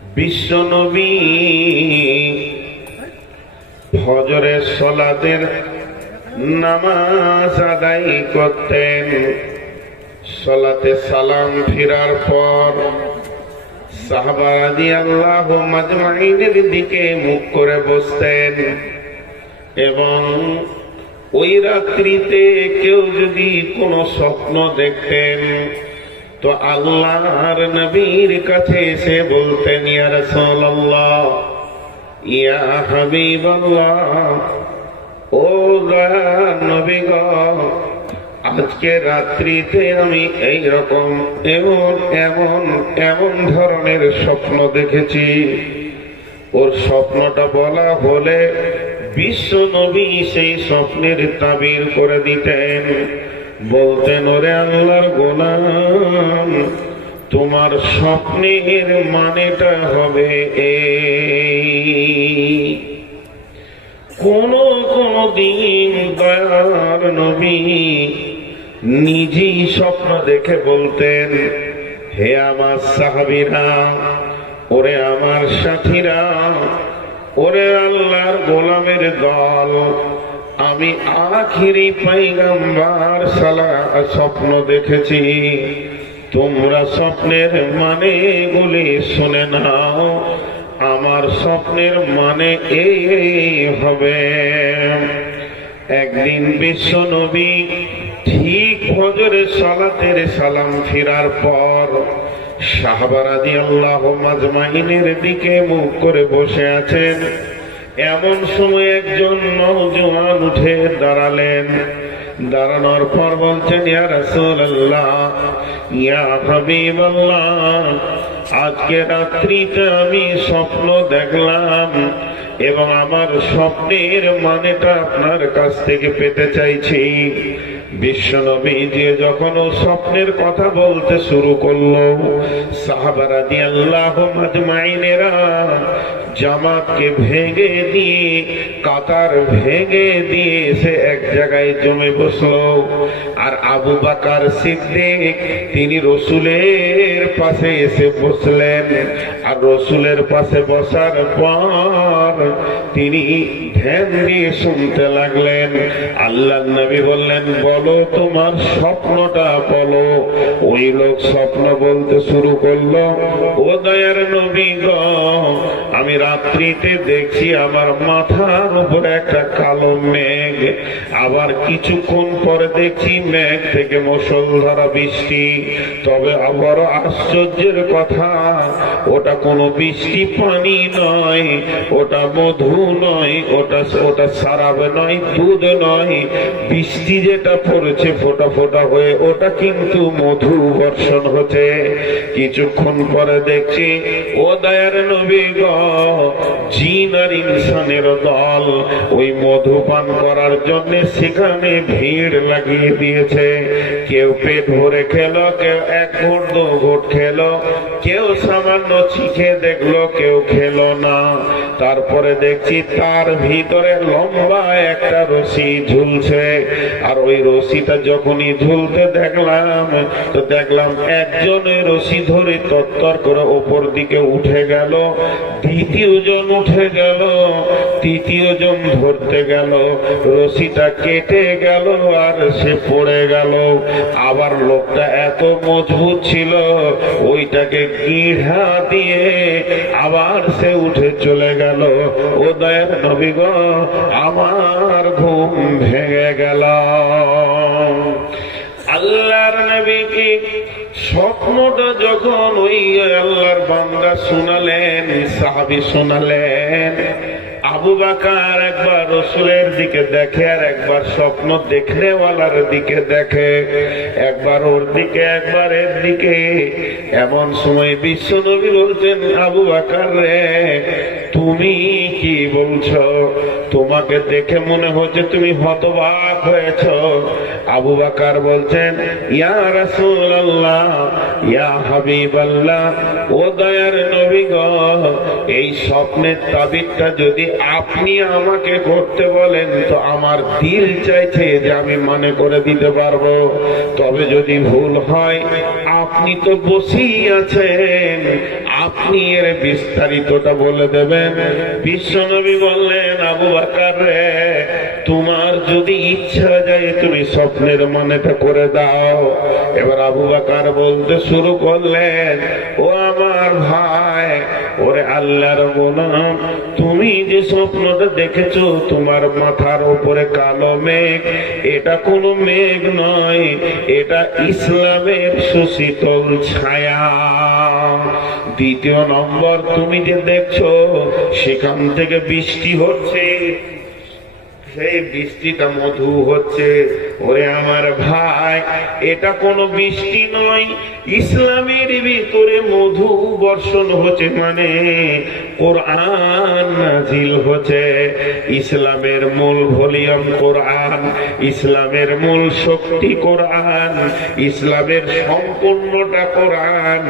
বিশ্বনবী ফজরের সালাতের নামাজ আদায় করতেন। সালাতে সালাম ফিরার পর সাহাবা রাদিয়াল্লাহু মাজমাইনের দিকে মুখ করে বসতেন এবং ওই রাত্রিতে কেউ যদি কোনো স্বপ্ন দেখতেন তো আল্লাহর নবীর কাছে এসে বলতেন, ইয়া রাসূলুল্লাহ, ইয়া হাবিবাল্লাহ, ও দয়ার নবী গো, আজকে রাত্রিতে আমি এই রকম এমন এমন এমন ধরনের স্বপ্ন দেখেছি। ওর স্বপ্নটা বলা হলে বিশ্ব নবী সেই স্বপ্নের তাবির করে দিতেন। বলতেন, ওরে আল্লাহর গোলাম, তোমার স্বপ্নের মানেটা হবে এই। কোন দিন দয়ার নবী নিজেই স্বপ্ন দেখে বলতেন, হে আমার সাহাবীরা, ওরে আমার সাথীরা, ওরে আল্লাহর গোলামের দল, আমি আখিরি পয়গম্বর স্বপ্ন দেখেছি। তোমরা স্বপ্নের মানে গুলি শুনে নাও। আমার স্বপ্নের মানে এই হবে। একদিন বিশ্ব নবী ঠিক ফজরের সালাতের সালাম ফিরার পর সাহাবা রাদিয়াল্লাহু মাজমাইনের দিকে মুখ করে বসে আছেন। এমন সময় একজন নওজোয়ান উঠে দাঁড়ালেন। দাঁড়ানোর পর বলছেন, ইয়া রাসূলুল্লাহ, ইয়া হাবিবাল্লাহ, আজকে রাত্রিতে আমি স্বপ্ন দেখলাম এবং আমার স্বপ্নের মানেটা আপনার কাছ থেকে পেতে চাইছি। বিশ্বনবী যে যখন ও স্বপ্নের কথা বলতে শুরু করলো, সাহাবা রাদিয়াল্লাহু মাজমাইনেরা জামাতকে ভেঙে দিয়ে, কাতার ভেঙে দিয়ে সে এক জায়গায় জমে বসলো। আর আবু বকর সিদ্দিক তিনি রসুলের পাশে এসে বসলেন। আর রসুলের পাশে বসার পর তিনি ধ্যান দিয়ে শুনতে লাগলেন। আল্লাহর নবী বললেন, বলো তোমার স্বপ্নটা বলো। ওই লোক স্বপ্ন বলতে শুরু করলো, ও দয়ার নবী গো, আমি রাত্রিতে দেখছি আমার মাথার উপরে একটা কালো মেঘ, আবার কিছুক্ষণ পরে দেখছি মেঘ থেকে মুষলধারা বৃষ্টি। তবে আবার আশ্চর্যের কথা, ওটা কোনো বৃষ্টি পানি নয়, ওটা মধু নয়, ওটা সারাব নয়, দুধ নয়। বৃষ্টি যেটা পড়েছে ফোঁটা ফোঁটা হয়ে, ওটা কিন্তু মধু বর্ষণ হচ্ছে। কিছুক্ষণ পরে দেখছি, ও দয়ার নবী গো, জিন আর ইনসানের দল ওই মধুপান করার জন্য সেখানে ভিড় লাগিয়ে দিয়েছে। কেউ পেট ভরে খেলো, কেউ এক ঘুট দু ঘুট খেলো, কেউ সামান্য চিখে দেখলো, কেউ খেলো না। তারপরে দেখছি তার ভিতরে লম্বা একটা রশি ঝুলছে। আর ওই রশিটা যখনই ঝুলতে দেখলাম, তো দেখলাম একজন ওই রশি ধরে তত্তর করে ওপর দিকে উঠে গেল, দ্বিতীয় জন উঠে গেল, তৃতীয় জন ধরতে গেল, রশিটা কেটে গেল আর সে পড়ে গেল। আবার লোকটা এত মজবুত ছিল, ওইটাকে গিঁড়া দিয়ে আবার সে উঠে চলে গেল। ও দয়ার নবী গো, আমার ঘুম ভেঙে গেল। আল্লাহর নবীকে স্বপ্নটা যখন ওই আল্লাহর বান্দা শোনালেন, সাহাবী শোনালেন, আবু বকর একবার রসুলের দিকে দেখে আর একবার স্বপ্ন দেখনেওয়ালার দিকে দেখে, একবার ওর দিকে একবার এর দিকে। এমন সময় বিশ্ব নবী বলছেন, আবু বকর রে, তুমি কি বলছো? তোমাকে দেখে মনে হচ্ছে তুমি হতবাক হয়েছ। আবু বকর বলছেন, ইয়া রাসূলুল্লাহ, ইয়া হাবিবাল্লাহ, ও দয়ার নবী গো, এই স্বপ্নের তাবিরটা যদি আপনি আমাকে করতে বলেন তো আমার দিল চাইছে যে আমি মনে করে দিতে পারবো। তবে যদি ভুল হয়, আপনি তো বসেই আছেন, আপনি এর বিস্তারিতটা বলে দেবেন। বিশ্বনবী বললেন, আবু বকর রে, তোমার যদি ইচ্ছা যায় তুমি স্বপ্নের মানেটা করে দাও। এবার আবু বকর বলতে শুরু করলেন, ও আমার ভাই, ওরে আল্লাহর গোলাম, তুমি যে স্বপ্নটা দেখেছো তোমার মাথার উপরে কালো মেঘ, এটা কোনো মেঘ নয়, এটা ইসলামের সুশীতল ছায়া। দ্বিতীয় নম্বর, তুমি যে দেখছো সেখান থেকে বৃষ্টি হচ্ছে, সেই বৃষ্টিটা মধু হচ্ছে। ওরে আমার ভাই, এটা কোনো বৃষ্টি নয়, ইসলামের ভিতরে মধু বর্ষণ হচ্ছে, মানে কোরআন নাজিল হচ্ছে। ইসলামের মূল ভলিউম কোরআন, ইসলামের মূল শক্তি কোরআন, ইসলামের সম্পূর্ণটা কোরআন।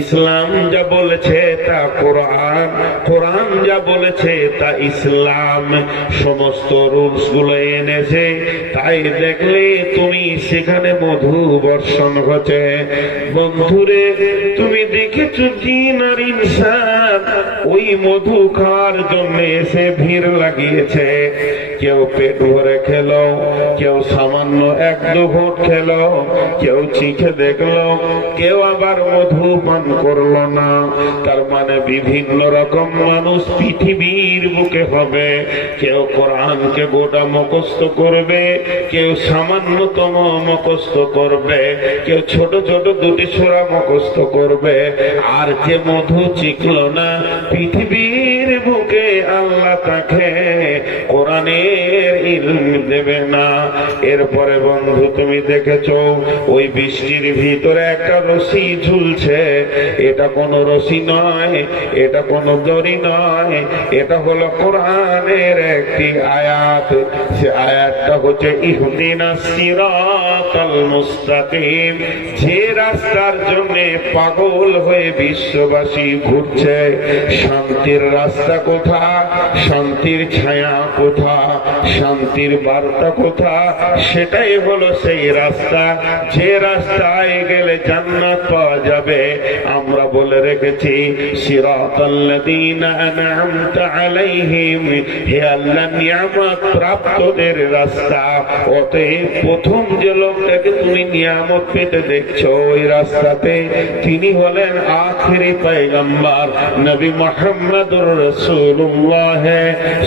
ইসলাম যা বলেছে তা কোরআন, কোরআন যা বলেছে তা ইসলাম। সমস্ত রুলস গুলো এনেছে, তাই দেখলে তুমি সেখানে মধু বর্ষণ হচ্ছে। বন্ধুরে, তুমি দেখেছো জিন আর ইনসান ওই মধু খাওয়ার জন্য এসে ভিড় লাগিয়েছে। কেউ পেট ভরে খেলো, কেউ সামান্য এক দু ঘুঁট খেলো, কেউ চিখে দেখলো, কেউ আবার মধু পান করলো না। তার মানে বিভিন্ন রকম মানুষ পৃথিবীর বুকে হবে। কেউ কোরআনকে গোটা মুখস্থ করবে, কেউ সামান্যতম মুখস্থ করবে, কেউ ছোট ছোট দুটি সূরা মুখস্থ করবে। আর যে মধু চিখলো না, পৃথিবীর বুকে আল্লাহ তাকে কোরআনের ইলম দেবে না। এরপরে বন্ধু, তুমি দেখেছো ওই বৃষ্টির ভিতরে একটা রশি ঝুলছে। এটা কোনো রশি নয়, এটা কোনো দড়ি নয়, এটা হলো কোরআনের একটি আয়াত। সে আয়াতটা হচ্ছে ইহদিনাস সিরাতাল মুস্তাকিম। যে রাস্তার জন্য পাগল হয়ে বিশ্ববাসী ঘুরছে, শান্তির রাস্তা কোথা, শান্তির ছায়া কোথা, শান্তির বার্তা কোথা, সেটাই হলো সেই রাস্তা, যে রাস্তায় গেলে জান্নাত পাওয়া যাবে। আমরা বলে রেখেছি, সিরাতাল্লাযীনা আন'আমতা আলাইহিম, হে আল্লাহ নিয়ামত প্রাপ্তদের রাস্তা। অতএব প্রথম যে লোকটাকে তুমি নিয়ামত পেতে দেখছো ওই রাস্তাতে, তিনি হলেন আখিরি পয়গম্বর নবী মুহাম্মদুর রাসূলুল্লাহ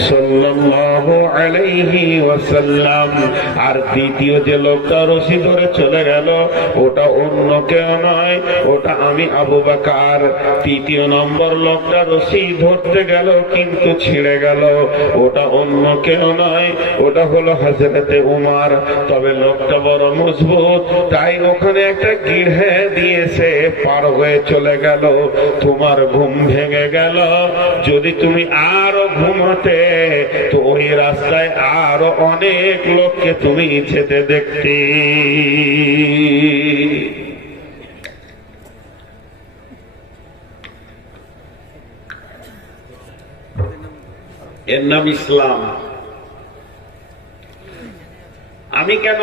সাল্লাল্লাহু আলাইহি ওয়াসাল্লাম। আর দ্বিতীয় যে লোকটা রশি ধরে চলে গেল, ওটা অন্য কেউ নয়, ওটা আমি আবু বকর। তৃতীয় নম্বর লোকটা রশি ধরতে গেল কিন্তু ছিঁড়ে গেল, ওটা অন্য কেউ নয়, ওটা হলো হযরতে উমর। তবে লোকটা বড় মজবুত, তাই ওখানে একটা গিড়ে দিয়েছে, পার হয়ে চলে গেল। তোমার ঘুম ভেঙে গেল, যদি তুমি আরো ঘুমাতে তো ওই রাস্তায় আরো অনেক লোককে তুমি যেতে দেখতে। এর নাম ইসলাম। আমি কেন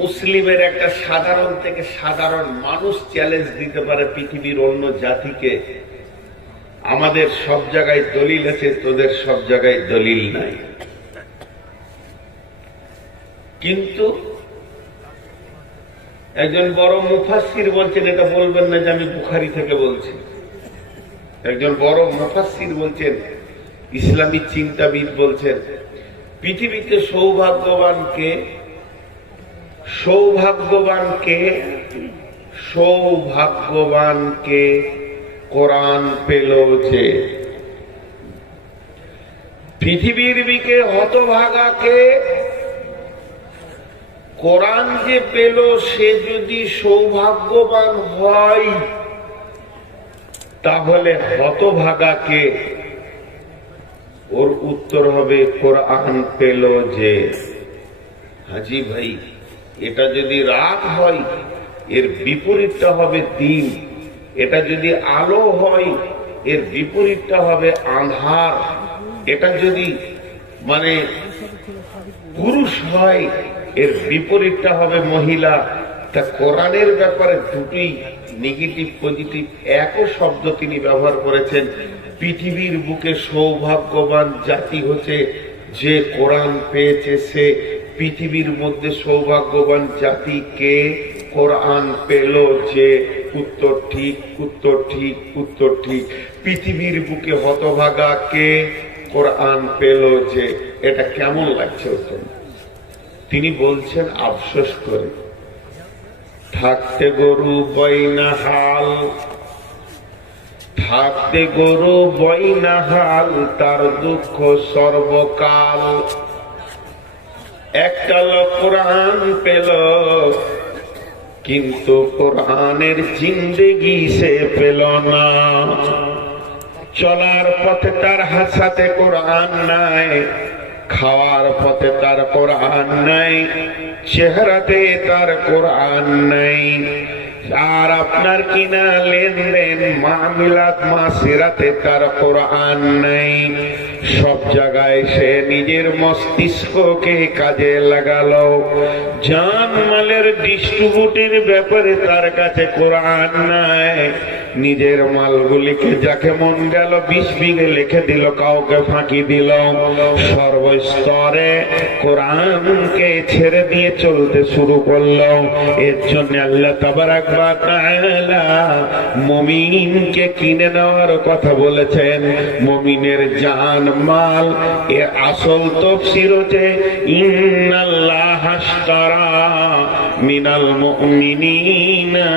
মুসলিমের একটা সাধারণ থেকে সাধারণ মানুষ চ্যালেঞ্জ দিতে পারে পৃথিবীর অন্য জাতিকে, আমাদের সব জায়গায় দলিল আছে, তোদের সব জায়গায় দলিল নাই। কিন্তু একজন বড় মুফাসসির বলছেন, এটা বলবেন না যে আমি বুখারী থেকে বলছি। একজন বড় মুফাসসির বলছেন, ইসলামী চিন্তাবিদ বলছেন, পৃথিবীতে সৌভাগ্যবানকে সৌভাগ্যবানকে সৌভাগ্যবানকে কোরআন পেল যে, পৃথিবীর বিকে হতভাগাকে কোরআন যে পেল সে যদি সৌভাগ্যবান হয়, তাহলে হতভাগাকে ওর উত্তর হবে কোরআন পেল যে। হাজি ভাই, এটা যদি রাত হয় এর বিপরীতটা হবে দিন, এটা যদি আলো হয় এর বিপরীতটা হবে আঁধার, এটা যদি মানে পুরুষ হয় এর বিপরীতটা হবে মহিলা। তা কোরআনের ব্যাপারে দুটি নেগেটিভ পজিটিভ একও শব্দ তিনি ব্যবহার করেছেন। পৃথিবীর বুকে সৌভাগ্যবান জাতি হচ্ছে যে কোরআন পেয়েছে সে। পৃথিবীর মধ্যে সৌভাগ্যবান জাতি কে? কোরআন পেল যে। উত্তর ঠিক, উত্তর ঠিক, উত্তর ঠিক। পৃথিবীর বুকে হতভাগা কে? কোরআন পেল যে। এটা কেমন লাগছে? তিনি বলছেন আফসোস করে, থাকতে গরু বইনা হাল, থাকতে গরু বইনা হাল, তার দুঃখ সর্বকাল। একটা লোক কোরআন পেল, কিন্তু কোরআনের জিন্দেগি সে পেল না। চলার পথে তার হাসাতে কোরআন নাই, খাওয়ার পথে তার কোরআন নাই, চেহারাতে তার কোরআন নাই। আর আপনার কিনা লেনদেন মামিলাত মাসিরাতে তার কোরআন নাই। সব জায়গায় সে নিজের মস্তিষ্ককে কাজে লাগালো। জান মালের ডিস্ট্রিবিউটের ব্যাপারে তার কাছে কোরআন নাই। নিজের মালগুলিকে যাকে মন গেল 20 বিঘে লিখে দিল, কাউকে ফাঁকি দিল। সর্বস্তরে কোরআনকে ছেড়ে দিয়ে চলতে শুরু করলো। এর জন্য আল্লাহ তাবারাক ওয়া তাআলা মুমিনকে কিনে নেওয়ার কথা বলেছেন। মুমিনের জান মাল এর আসল তাফসীর হচ্ছে ইন্নাল্লাহা আশতারা মিনাল মুমিনিনা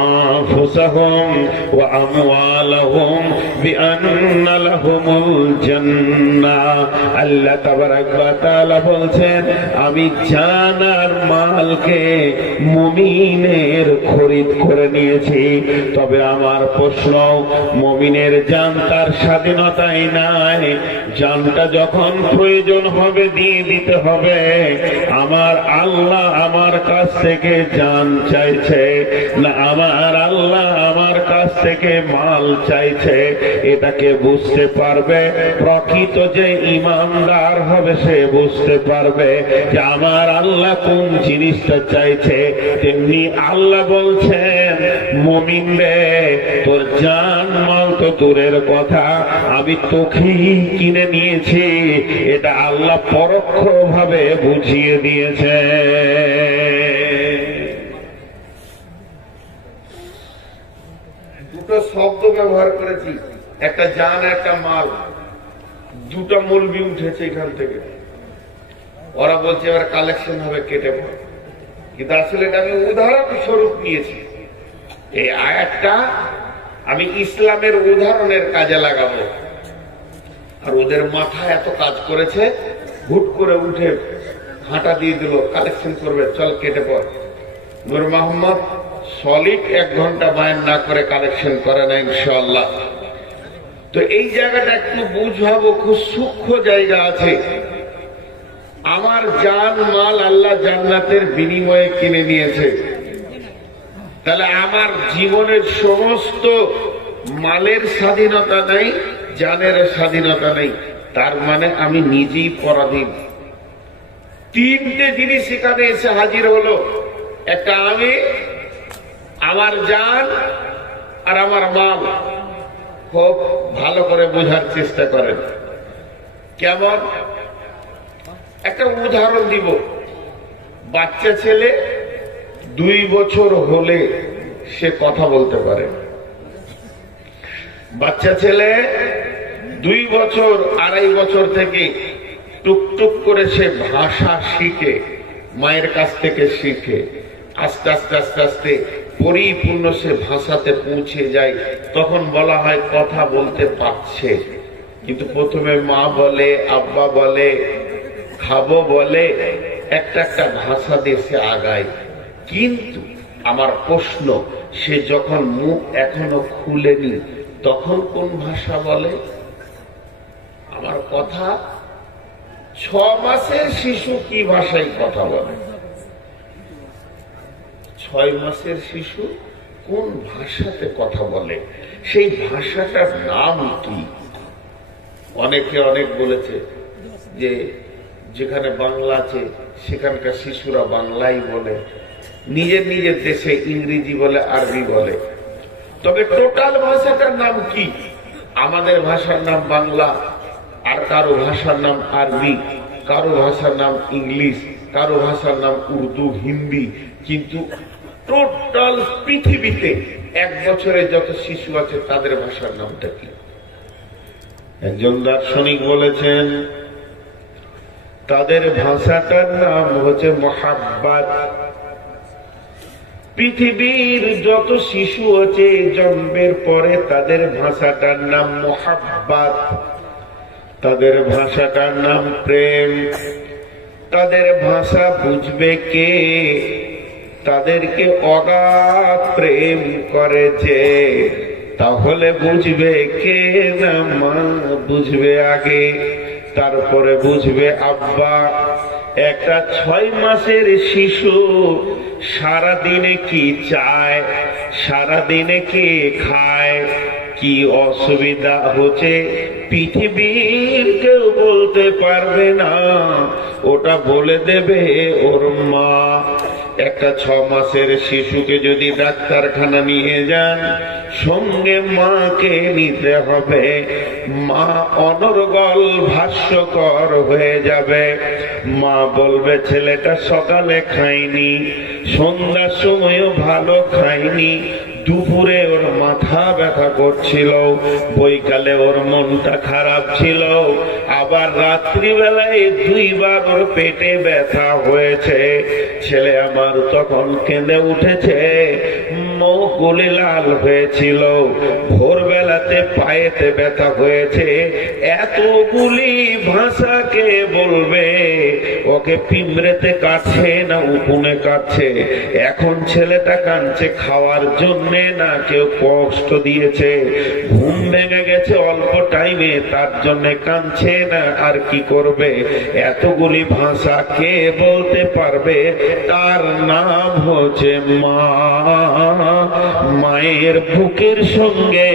আনফুসাহুম ওয়া আমওয়ালাহুম বিআন্না লাহুমুল জান্নাহ। আল্লাহ তাবারাক ওয়া তাআলা বলছেন, আমি জান আর মালকে মুমিনের খরিদ করে নিয়েছি। তবে আমার প্রশ্ন, মুমিনের জান তার স্বাধীনতাই নাই। জানটা যখন প্রয়োজন হবে দিয়ে দিতে হবে। আমার আল্লাহ আমার কাছ থেকে জান চাইছে না আমার আল্লাহ আমার কাছ থেকে মাল চাইছে? এটাকে বুঝতে পারবে প্রকৃত যে ইমানদার হবে, সে বুঝতে পারবে যে আমার আল্লাহ কোন জিনিসটা চাইছে। তেমনি আল্লাহ বলছেন, মুমিন রে, তোর জান মাল তো দূরের কথা, আমি তোকেই কিনে নিয়েছি। এটা আল্লাহ পরোক্ষ ভাবে বুঝিয়ে দিয়েছে। দুটো শব্দ ব্যবহার করেছি, একটা জান একটা মাল। দুটো মৌলবি উঠেছে এখান থেকে, ওরা বলছে এবার কালেকশন হবে কেটে পড়ে। কিন্তু আসলে এটা আমি উদাহরণ স্বরূপ নিয়েছি। এই আয়াতটা আমি ইসলামের উদাহরণের কাজে লাগাবো। আর ওদের মাথা এত কাজ করেছে, হুট করে উঠে হাঁটা দিয়ে দিল, কালেকশন করবে, চল কেটে পড়। নূর মোহাম্মদ সলিড 1 ঘন্টা বায়ান না করে কালেকশন করে না ইনশাআল্লাহ। তো এই জায়গাটা একটু বুঝাবো, খুব সূক্ষ্ম জায়গা আছে। আমার জান মাল আল্লাহ জান্নাতের বিনিময়ে কিনে নিয়েছে। তাহলে আমার জীবনের সমস্ত মালের স্বাধীনতা নাই, জানের স্বাধীনতা নেই। তার মানে আমি নিজেই পরাধীন। 3টে জিনিস সেখানে এসে হাজির হলো। একটা আমি, আমার জান আর আমার মাল। খুব ভালো করে বোঝার চেষ্টা করেন। কেমন? একটা উদাহরণ দিব। বাচ্চা ছেলে 2 বছর হলে সে কথা বলতে পারে। বাচ্চা ছেলে 2 বছর 2.5 বছর থেকে টুকটুক করে সে ভাষা শিখে, মায়ের কাছ থেকে শিখে। আস্তে আস্তে আস্তে আস্তে পরিপূর্ণ সে ভাষাতে পৌঁছে যায়। তখন বলা হয় কথা বলতে পারছে। কিন্তু প্রথমে মা বলে, আব্বা বলে, খাবো বলে, একটা একটা ভাষা দিয়ে সে আগায়। কিন্তু আমার প্রশ্ন, সে যখন মুখ এখনো খুলেনি তখন কোন ভাষা বলে? আমার কথা, 6 মাসের শিশু কি ভাষায় কথা বলে? 6 মাসের শিশু কোন ভাষাতে কথা বলে? সেই ভাষাটার নাম কি? অনেকে অনেক বলেছে যে যেখানে বাংলা আছে সেখানকার শিশুরা বাংলাই বলে। নিজের নিজের দেশে ইংরেজি বলে, আরবি বলে। তবে টোটাল ভাষাটার নাম কি? আমাদের ভাষার নাম বাংলা, আর কারো ভাষার নাম আরবি, কারো ভাষার নাম ইংলিশ, কারো ভাষার নাম উর্দু, হিন্দি। কিন্তু টোটাল পৃথিবীতে 1 বছরে যত শিশু আছে তাদের ভাষার নামটা কি? একজন দার্শনিক বলেছেন তাদের ভাষাটার নাম হচ্ছে মোহাব্বত। পৃথিবীর যত শিশু আছে জন্মের পরে তাদের ভাষাটার নাম মোহাব্বত, তাদের ভাষাটার নাম প্রেম। তাদের ভাষা বুঝবে কে? তাদেরকে অগাধ প্রেম করেছে, তাহলে বুঝবে কে? না মা বুঝবে আগে, তারপরে বুঝবে আব্বা। একটা 6 মাসের শিশু সারাদিনে কি চায়, সারাদিনে কি খায়, কি অসুবিধা হচ্ছে পৃথিবীর কেউ বলতে পারবে না, ওটা বলে দেবে ওর মা। একটা 6 মাসের শিশুকে যদি ডাক্তারখানা নিয়ে যান, সঙ্গে মাকে নিতে হবে। মা অনর্গল ভাষ্যকর হয়ে যাবে। মা বলবে ছেলেটা সকালে খায়নি, সন্ধ্যার সময়ও ভালো খায়নি, দুপুরে ওর মাথা ব্যথা করছিল, বৈকালে ওর মনটা খারাপ ছিল, আবার রাত্রিবেলায় 2 বার ওর পেটে ব্যথা হয়েছে। ছেলে আমার তখন কেঁদে উঠেছে, মুখগুলি লাল হয়েছিল, ভোরবেলাতে পায়েতে ব্যথা হয়েছে। এতগুলি ভাষাকে বলবে ওকে পিঁমড়েতে কাটছে না উকুনে কাটছে। এখন ছেলেটা কাঁদছে খাওয়ার জন্য না কেউ কষ্ট দিয়েছে, ঘুম ভেঙে গেছে অল্প টাইমে তার জন্য কাঁদছে না, আর কি করবে? এতগুলি ভাষা কে বলতে পারবে? তার নাম হচ্ছে মা। মায়ের বুকের সঙ্গে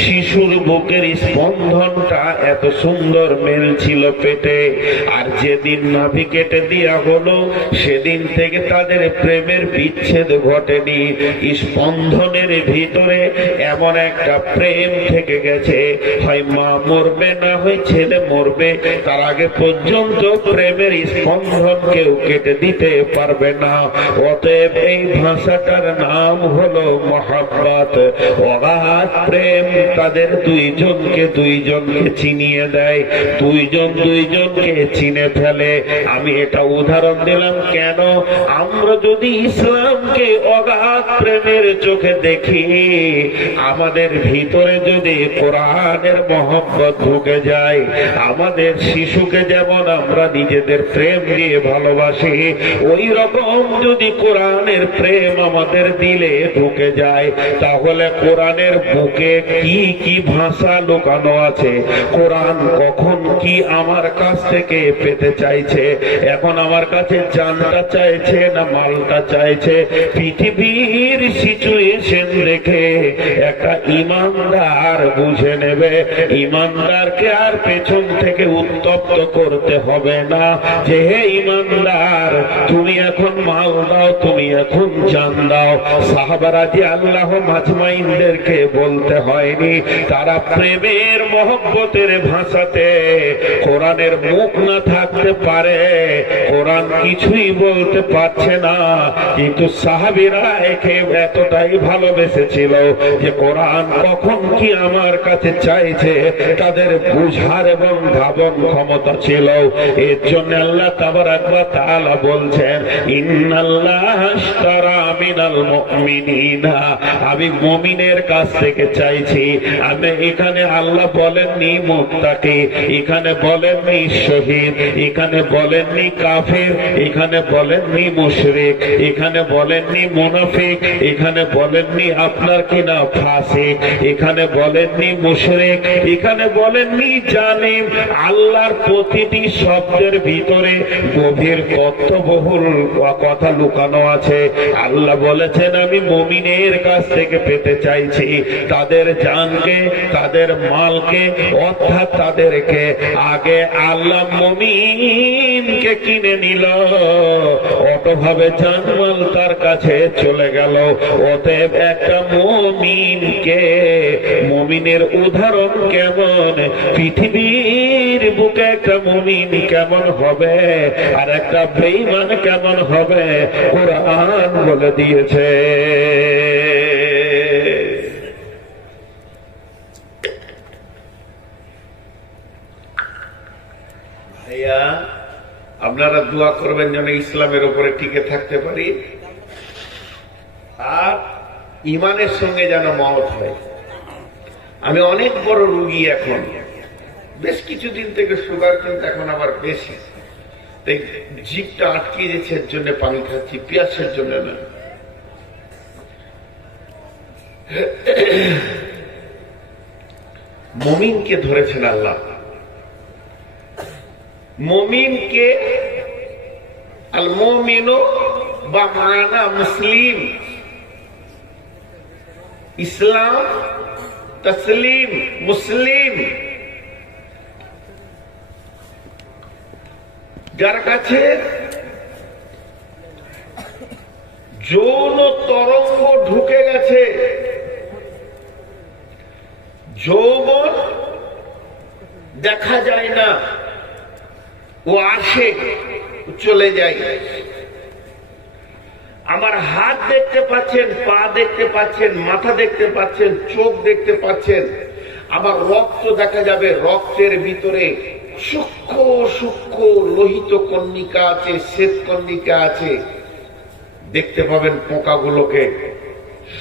শিশুর বুকের স্পন্দনটা এত সুন্দর মেল ছিল পেটে, আর যেদিন নাভি কেটে দেয়া হলো সেদিন থেকে তাদের প্রেমের বিচ্ছেদ ঘটেনি। স্পন্দনের ভিতরে এমন একটা প্রেম থেকে গেছে, হয় মা মরবে না হয় ছেলে মরবে, তার আগে পর্যন্ত প্রেমের স্পন্দন কেউ কেটে দিতে পারবে না। অতএব এই ভাষাটার নাম হলো মহাব্বত, অগাধ প্রেম। তাদের দুইজনকে চিনিয়ে দেয়, দুইজনকে চিনে ফেলে। আমি এটা উদাহরণ দিলাম কেন? আমরা যদি ইসলামকে অগাধ প্রেমের চোখে দেখি, আমাদের ভিতরে যদি কোরআনের মহব্বত ঢুকে যায়, আমাদের শিশুকে যেমন আমরা নিজেদের প্রেম দিয়ে ভালোবাসি, ওই রকম যদি কোরআনের প্রেম আমাদের দিলে ঢুকে যায়, তাহলে কোরআনের বুকে কি কি ভাষা লুকানো আছে, কোরআন কখন কি আমার কাছ থেকে পেতে চাইছে। এখন আমার কাছে জানটা চাইছে না মালটা চাইছে? পৃথিবীর সিচুয়েশন দেখে একটা ইমানদার বুঝে নেবে। ইমানদারকে আর পেছন থেকে উত্তপ্ত করতে হবে না যে হে ইমানদার তুমি এখন মাল দাও, তুমি এখন জান দাও। সাহাবারা যে আল্লাহ মাজমাইনদেরকে বলতে হয়নি, তারা প্রেমের মহব্বতের ভাষাতে কোরআনের মুখ না থাকতে পারে, কোরআন কিছুই বলতে পারছে না, কিন্তু সাহাবীরা একে এতটাই ভালোবেসেছিল যে কোরআন কখন কি আমার কাছে চাইছে তাদের বুঝার এবং ধাবন ক্ষমতা ছিল। এর জন্য আল্লাহ তাবারাক ওয়া তাআলা বলছেন ইন্নাল্লাহ আশতারা মিনাল মুমিনিনা, আমি মুমিনের কাছ থেকে চাইছি। আমি এখানে আল্লাহ বলেননি মুত্তাকি, এখানে বলেননি শহীদ, এখানে বলেননি কাফির, এখানে বলেননি মুশরিক, এখানে বলেননি মুনাফিক, এখানে বলেননি আপনার কিনা ফাসিক, এখানে বলেননি মুশরিক, এখানে বলেননি জালিম। আল্লাহর প্রতিটি শব্দের ভিতরে গভীর তত্ত্ববহুল কথা লুকানো আছে। আল্লাহ বলেছেন আমি মুমিনের কাছ থেকে পেতে চাইছি, তাদের জানকে, তাদের মালকে, অর্থাৎ তাদেরকে আগে আল্লাহ মুমিনকে কিনে নিল, অতভাবে জানমাল তার কাছে চলে গেল। অতএব একটা মুমিনকে, মুমিনের উদাহরণ কেমন, পৃথিবীর বুকে একটা মুমিন কেমন হবে আর একটা বেঈমান কেমন হবে, কোরআন বলে দিয়েছে। ভাইয়া, আপনারা দোয়া করবেন যেন ইসলামের উপরে টিকে থাকতে পারি আর ইমানের সঙ্গে যেন মওত হয়। আমি অনেক বড় রোগী এখন, বেশ কিছুদিন থেকে সুগার, কিন্তু এখন আবার বেশি, তাই জিভটা আটকে যাচ্ছে, এর জন্য পানি খাচ্ছি, পিয়াসের জন্য না। মুমিনকে ধরেছেন আল্লাহ, মুমিনকে আল মুমিনু বা মানা মুসলিম, ইসলাম, তসলিম, মুসলিম। যার কাছে যৌন তরঙ্গ ঢুকে গেছে, যৌবন দেখা যায় না, ও আসে চলে যায়। আমার হাত দেখতে পাচ্ছেন, পা দেখতে পাচ্ছেন, মাথা দেখতে পাচ্ছেন, চোখ দেখতে পাচ্ছেন, আমার রক্ত দেখা যাবে, রক্তের ভিতরে সূক্ষ্ম সূক্ষ্ম লোহিত কণিকা আছে, শ্বেত কণিকা আছে, দেখতে পাবেন পোকাগুলোকে,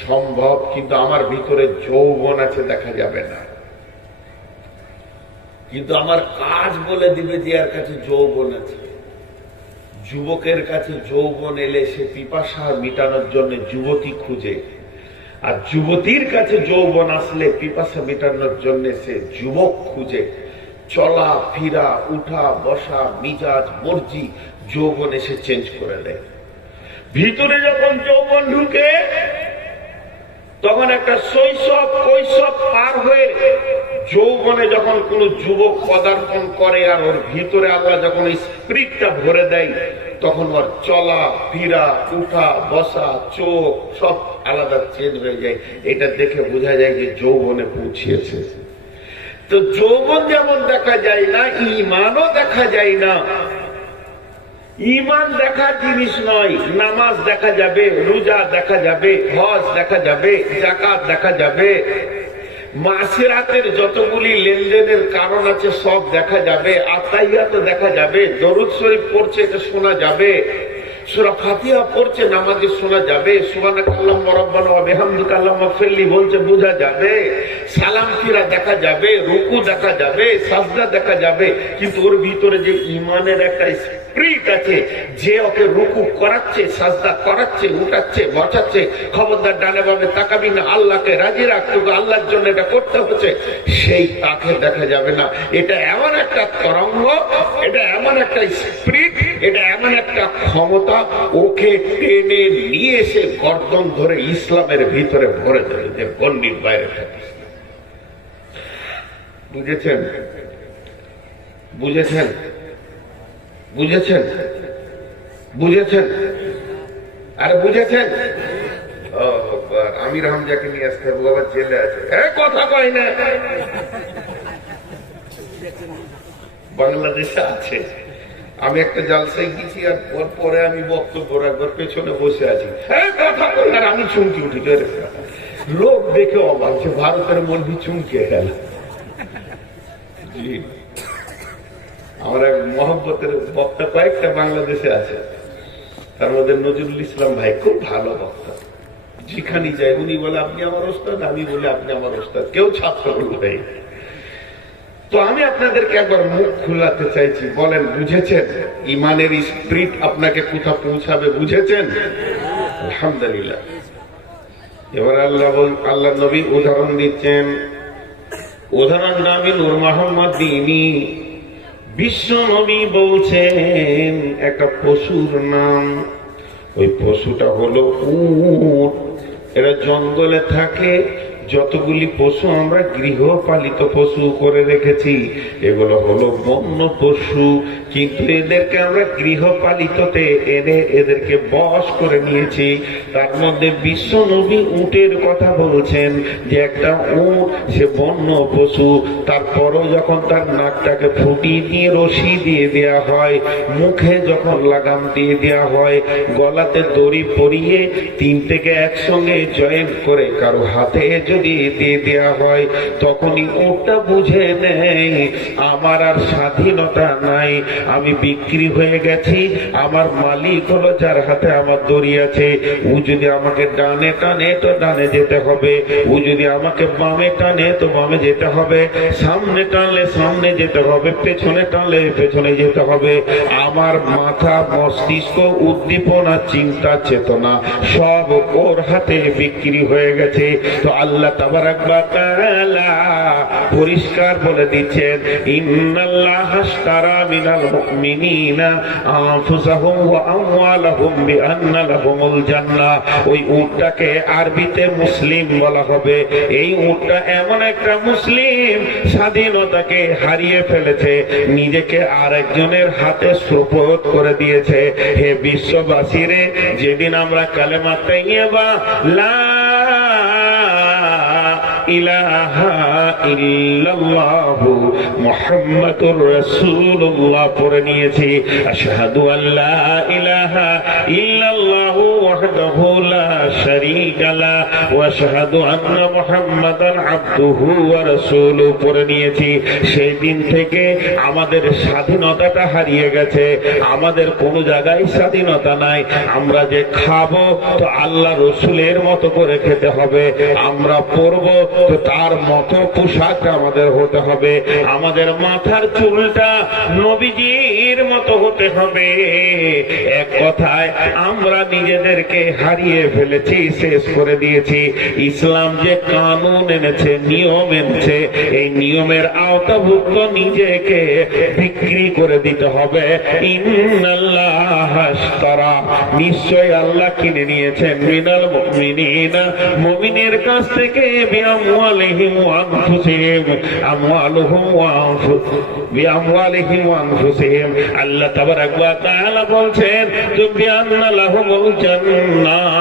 সম্ভব, কিন্তু আমার ভিতরে যৌবন আছে, দেখা যাবে না। কিন্তু আমার কাজ বলে দিবে যে এর কাছে যৌবন আছে। যুবকের কাছে যৌবন এলে সে পিপাসা মিটানোর জন্য যুবতী খুঁজে, আর যুবতীর কাছে যৌবন আসলে পিপাসা মিটানোর জন্য সে যুবক খুঁজে। চলা ফিরা, উঠা বসা, মিজাজ, মর্জি যৌবন এসে চেঞ্জ করে দেয়। ভিতরে যখন যৌবন ঢুকে, তখন একটা শৈশব কৈশব পার হয়ে যৌবনে যখন কোন যুবক পদার্পণ করে, আর ওর ভিতরে আল্লাহ যখন স্পিরিটটা ভরে দেয়, তখন ওর চলা ফিরা, উঠা বসা, চোখ সব আলাদা চেঞ্জ হয়ে যায়। এটা দেখে বোঝা যায় যে যৌবনে পৌঁছিয়েছে। তো যৌবন যেমন দেখা যায় না, ঈমানও দেখা যায় না। ঈমান দেখার জিনিস নয়। নামাজ দেখা যাবে, রোজা দেখা যাবে, হজ দেখা যাবে, যাকাত দেখা যাবে, মাসিরাতের যতগুলি লেনদেনের কারণ আছে সব দেখা যাবে, আত্মাইয়াত দেখা যাবে, দরুদ শরীফ পড়ছে এটা শোনা যাবে, সূরা ফাতিহা পড়ছে নামাজে শোনা যাবে, সুবহানাকাল্লাহুম্মা রাব্বানা ওয়া বিহামদিকা আল্লাহুম্মা ফিরলি বলছে বোঝা যাবে, সালাম ফিরা দেখা যাবে, রুকু দেখা যাবে, সাজদা দেখা যাবে। কিন্তু ওর ভিতরে যে ঈমানের একটা স্পিরিট আছে, যে ওকে রুকু করাচ্ছে, সাজদা করাচ্ছে, উঠাচ্ছে, বসাচ্ছে, খবরদার ডানে বামে তাকাবি না, আল্লাহকে রাজি রাখ, তোকে আল্লাহর জন্য এটা করতে হচ্ছে, সেই তাকে দেখা যাবে না। এটা এমন একটা তরঙ্গ, এটা এমন একটা স্পিরিট, এটা এমন একটা ক্ষমতা, ওকে টেনে নিয়ে এসে গর্দন ধরে ইসলামের ভিতরে ভরে দেয়, যে গণ্ডির বাইরে থাকে। বুঝেছেন? বুঝেছেন? বুঝেছেন? বুঝেছেন? আরে বুঝেছেন? আমির হামজাকে নিয়ে আসতে হবে, আবার জেলে আছে, কথা কয় না, বাংলাদেশে আছে। আমি একটা জালসায় গেছি, আর পরে আমি বক্তব্য রাখবার পেছনে বসে আছি, কথা কই, আর আমি চমকে উঠি। লোক দেখে অবাক যে ভারতের মৌলভী চমকে গেল। আমার এক মহব্বতের বক্তা কয়েকটা বাংলাদেশে আছে, তার মধ্যে নজরুল ইসলাম ভাই খুব ভালো বক্তা। যেখানে যায় উনি বলে আপনি আমার ওস্তাদ, আমি বলি আপনি আমার ওস্তাদ, কেউ ছাত্র ভাই। তো আমি আপনাদেরকে একবার মুখ খোলাতে চাইছি, বলেন বুঝেছেন? ইমানের স্পিরিট আপনাকে কোথা পৌঁছাবে, বুঝেছেন? আলহামদুলিল্লাহ। এবার আল্লাহ নবী উদাহরণ দিচ্ছেন। উদাহরণ নামে নূর মোহাম্মদ দিনী বিশ্ব নবী বলছেন একটা পশুর নাম, ওই পশুটা হলো উট। এরা জঙ্গলে থাকে। যতগুলি পশু আমরা গৃহপালিত পশু করে রেখেছি এগুলো হলো বন্য পশু, কিন্তু এদেরকে আমরা গৃহপালিততে এনে এদেরকে বশ করে নিয়েছি। তার মধ্যে বিশ্ব নবী উটের কথা বলছেন যে একটা উট সে বন্য পশু, তারপরও যখন তার নাকটাকে ফুটিয়ে দিয়ে রশি দিয়ে দেয়া হয়, মুখে যখন লাগাম দিয়ে দেয়া হয়, গলাতে দড়ি পরিয়ে 3 থেকে একসঙ্গে জয়েন্ট করে কারো হাতে যদি দিয়ে দেয়া হয়, তখনই ওটা বুঝে নেয় আমার আর স্বাধীনতা নাই, আমি বিক্রি হয়ে গেছি। আমার মালিক হলো যার হাতে আমার দড়ি আছে। ও যদি আমাকে ডানে টানে তো ডানে যেতে হবে, ও যদি আমাকে বামে টানে তো বামে যেতে হবে, সামনে টানলে সামনে যেতে হবে, পেছনে টানলে পেছনে যেতে হবে। আমার মাথা, মস্তিষ্ক, উদ্দীপনা, চিন্তা, চেতনা সব ওর হাতে বিক্রি হয়ে গেছে। তো আল্লাহ তাবারাক ওয়া তাআলা পরিষ্কার বলে দিচ্ছেন, ইন্নাল্লাহা আশতারা মিনাল মুমিনিনা আনফুসাহুম ওয়া আমওয়ালাহুম বিআন্না লাহুমুল জান্নাহ। ওই উটটাকে আরবিতে মুসলিম বলা হবে। এই উটটা এমন একটা মুসলিম স্বাধীনতাকে হারিয়ে ফেলেছে, নিজেকে আরেকজনের হাতে সুপুর্দ করে দিয়েছে। হে বিশ্ববাসীরে, যেদিন আমরা কালেমা তাইয়্যিবা লা ইলাহা ইল্লাল্লাহু মুহাম্মাদুর রাসূলুল্লাহ পড়ে নিয়েছি, আশহাদু আল্লা ইলাহা ইল্লাল্লাহু ওয়াহদাহু লা শারীকা লা ওয়া আশহাদু আন্না মুহাম্মাদান আবদুহু ওয়া রাসূলুহু পড়ে নিয়েছি, সেই দিন থেকে আমাদের স্বাধীনতাটা হারিয়ে গেছে। আমাদের কোনো জায়গায় স্বাধীনতা নাই। আমরা যে খাবো তো আল্লাহ রসুলের মতো করে খেতে হবে, আমরা পরবো তো তার মতো পোশাক আমাদের হতে হবে, আমাদের মাথার চুলটা নবীজির মতো হতে হবে। এক কথায় আমরা নিজেদেরকে হারিয়ে ফেলেছি, শেষ করে দিয়েছি। ইসলাম যে কানুন এনেছে, নিয়ম এনেছে, এই নিয়মের আওতাভুক্ত নিজেকে বিক্রি করে দিতে হবে। ইন্নাল্লাহা আশতারা, নিশ্চয় আল্লাহ কিনে নিয়েছেন, মিনাল মুমিনিনা, মুমিনের কাছ থেকে বিআমওয়ালিহিম ওয়া আনফুসিহিম, আমওয়ালুহুম ওয়া বিআমওয়ালিহিম ওয়া আনফুসিহিম। আল্লাহ তাবারাক ওয়া তাআলা বলছেন, বিআন্না লাহুমুল জান্নাহ,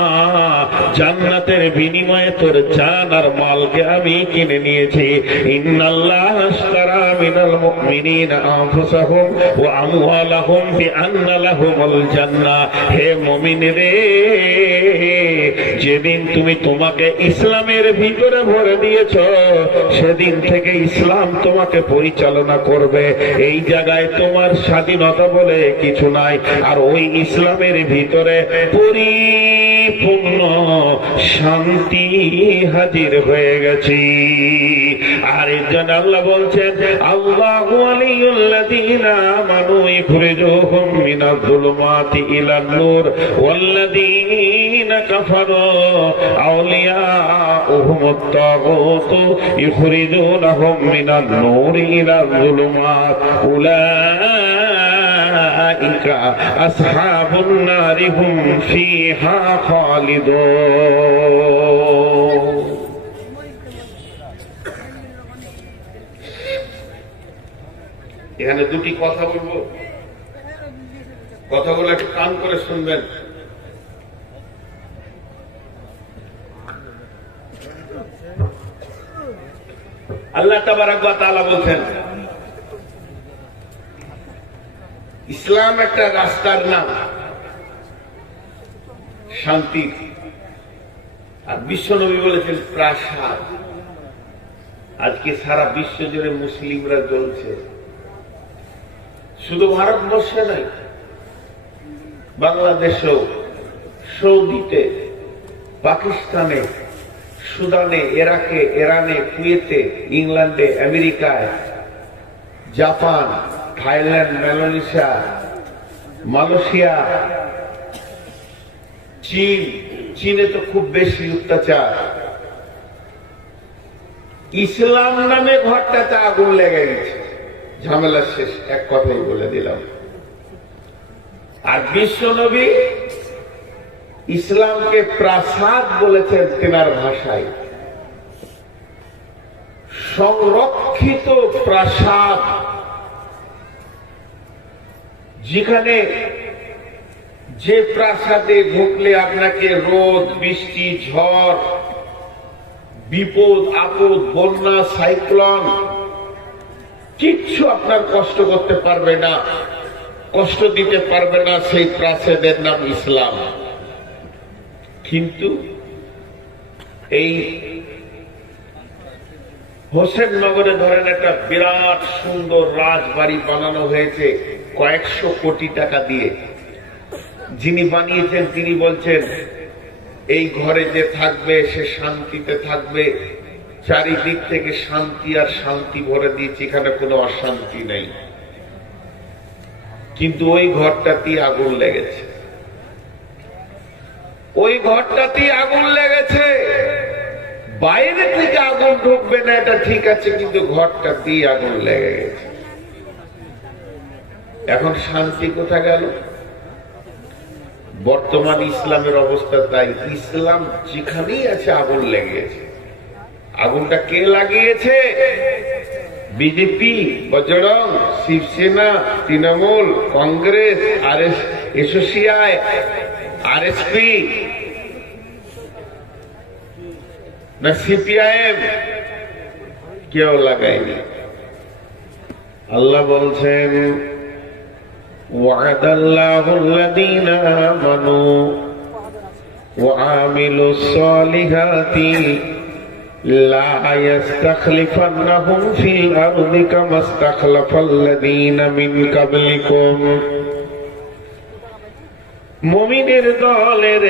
জান্নাতের বিনিময়ে তোর জান আর মালকে আমি কিনে নিয়েছি। ইন্নাল্লাহা আশতারা মিনাল মুমিনিনা আনফুসাহুম ওয়া আমওয়ালাহুম বিআন্না লাহুমুল জান্নাহ। হে মুমিনরে, যেদিন তুমি তোমাকে ইসলামের ভিতরে ভরে দিয়েছ, সেদিন থেকে ইসলাম তোমাকে পরিচালনা করবে। এই জায়গায় তোমার স্বাধীনতা বলে কিছু নাই। আর ওই ইসলামের ভিতরে পরিপূর্ণ শান্তি হাজির হয়ে গেছে। আর এর জন্য আল্লাহ বলছেন, আল্লাহু ওয়ালিয়ুল্লাযীনা আমানু ইখরিজুহুম মিনাজ যুলুমাতি ইলান নূর ওয়াল্লাযীনা কাফারু আউলিয়াউহুমুত তাগুত ইখরিজুনাহুম মিনান নূর ইলাজ যুলুমাত উলাইকা আসহাবুন নারি হুম ফিহা খালিদুন। এখানে দুটি কথা বলবো, কথাগুলো একটু কান করে শুনবেন। আল্লাহ তাবারাক ওয়া তাআলা বলছেন, ইসলাম একটা রাস্তার নাম, শান্তির। আর বিশ্বনবী বলেছেন প্রাসাদ। আজকে সারা বিশ্ব জুড়ে মুসলিমরা জ্বলছে, শুধু ভারতবর্ষে নয়, বাংলাদেশেও, সৌদিতে, পাকিস্তানে, সুদানে, ইরাকে, ইরানে, কুয়েতে, ইংল্যান্ডে, আমেরিকায়, জাপান, থাইল্যান্ড, মালয়েশিয়া, মালয়েশিয়া, চীন, চীনে তো খুব বেশি অত্যাচার। ইসলাম নামে ঘরটাতে আগুন লেগে গেছে, ঝামেলা শেষ। এক কথাই বলে দিলাম। আর বিশ্বনবী ইসলামকে প্রাসাদ বলেছেন তেনার ভাষায়। সংরক্ষিত প্রাসাদ, যেখানে যে প্রাসাদে ঢুকলে আপনাকে রোদ, বৃষ্টি, ঝড়, বিপদ আপদ, বন্যা, সাইক্লোন কিচ্ছু আপনার কষ্ট করতে পারবে না, কষ্ট দিতে পারবে না, সেই প্রাসাদের নাম ইসলাম। কিন্তু এই হোসেননগরে ধরেন একটা বিরাট সুন্দর রাজবাড়ি বানানো হয়েছে কয়েকশো কোটি টাকা দিয়ে। যিনি বানিয়েছেন তিনি বলছেন এই ঘরে যে থাকবে সে শান্তিতে থাকবে, চারিদিক থেকে শান্তি আর শান্তি ভরে দিয়েছে, এখানে কোনো অশান্তি নেই। কিন্তু ওই ঘরটাতেই আগুন লেগেছে, ওই ঘরটাতেই আগুন লেগেছে। বাইরে থেকে আগুন ঢুকবে না এটা ঠিক আছে, কিন্তু ঘরটাতেই আগুন লেগে গেছে। এখন শান্তি কোথায় গেল? বর্তমান ইসলামের অবস্থা তাই, ইসলাম যেখানেই আছে আগুন লেগেছে। আগুনটা কে লাগিয়েছে? বিজেপি, বজরং, শিবসেনা, তৃণমূল, কংগ্রেস, এসোসিয়াই, আরএসপি না সিপিআইএম? কেউ লাগায়নি। আল্লাহ বলছেন وعد الله الذين آمنوا وعملوا الصالحات لا يستخلفنهم في الأرض كما استخلف الذين من قبلكم। মুমিনের দলের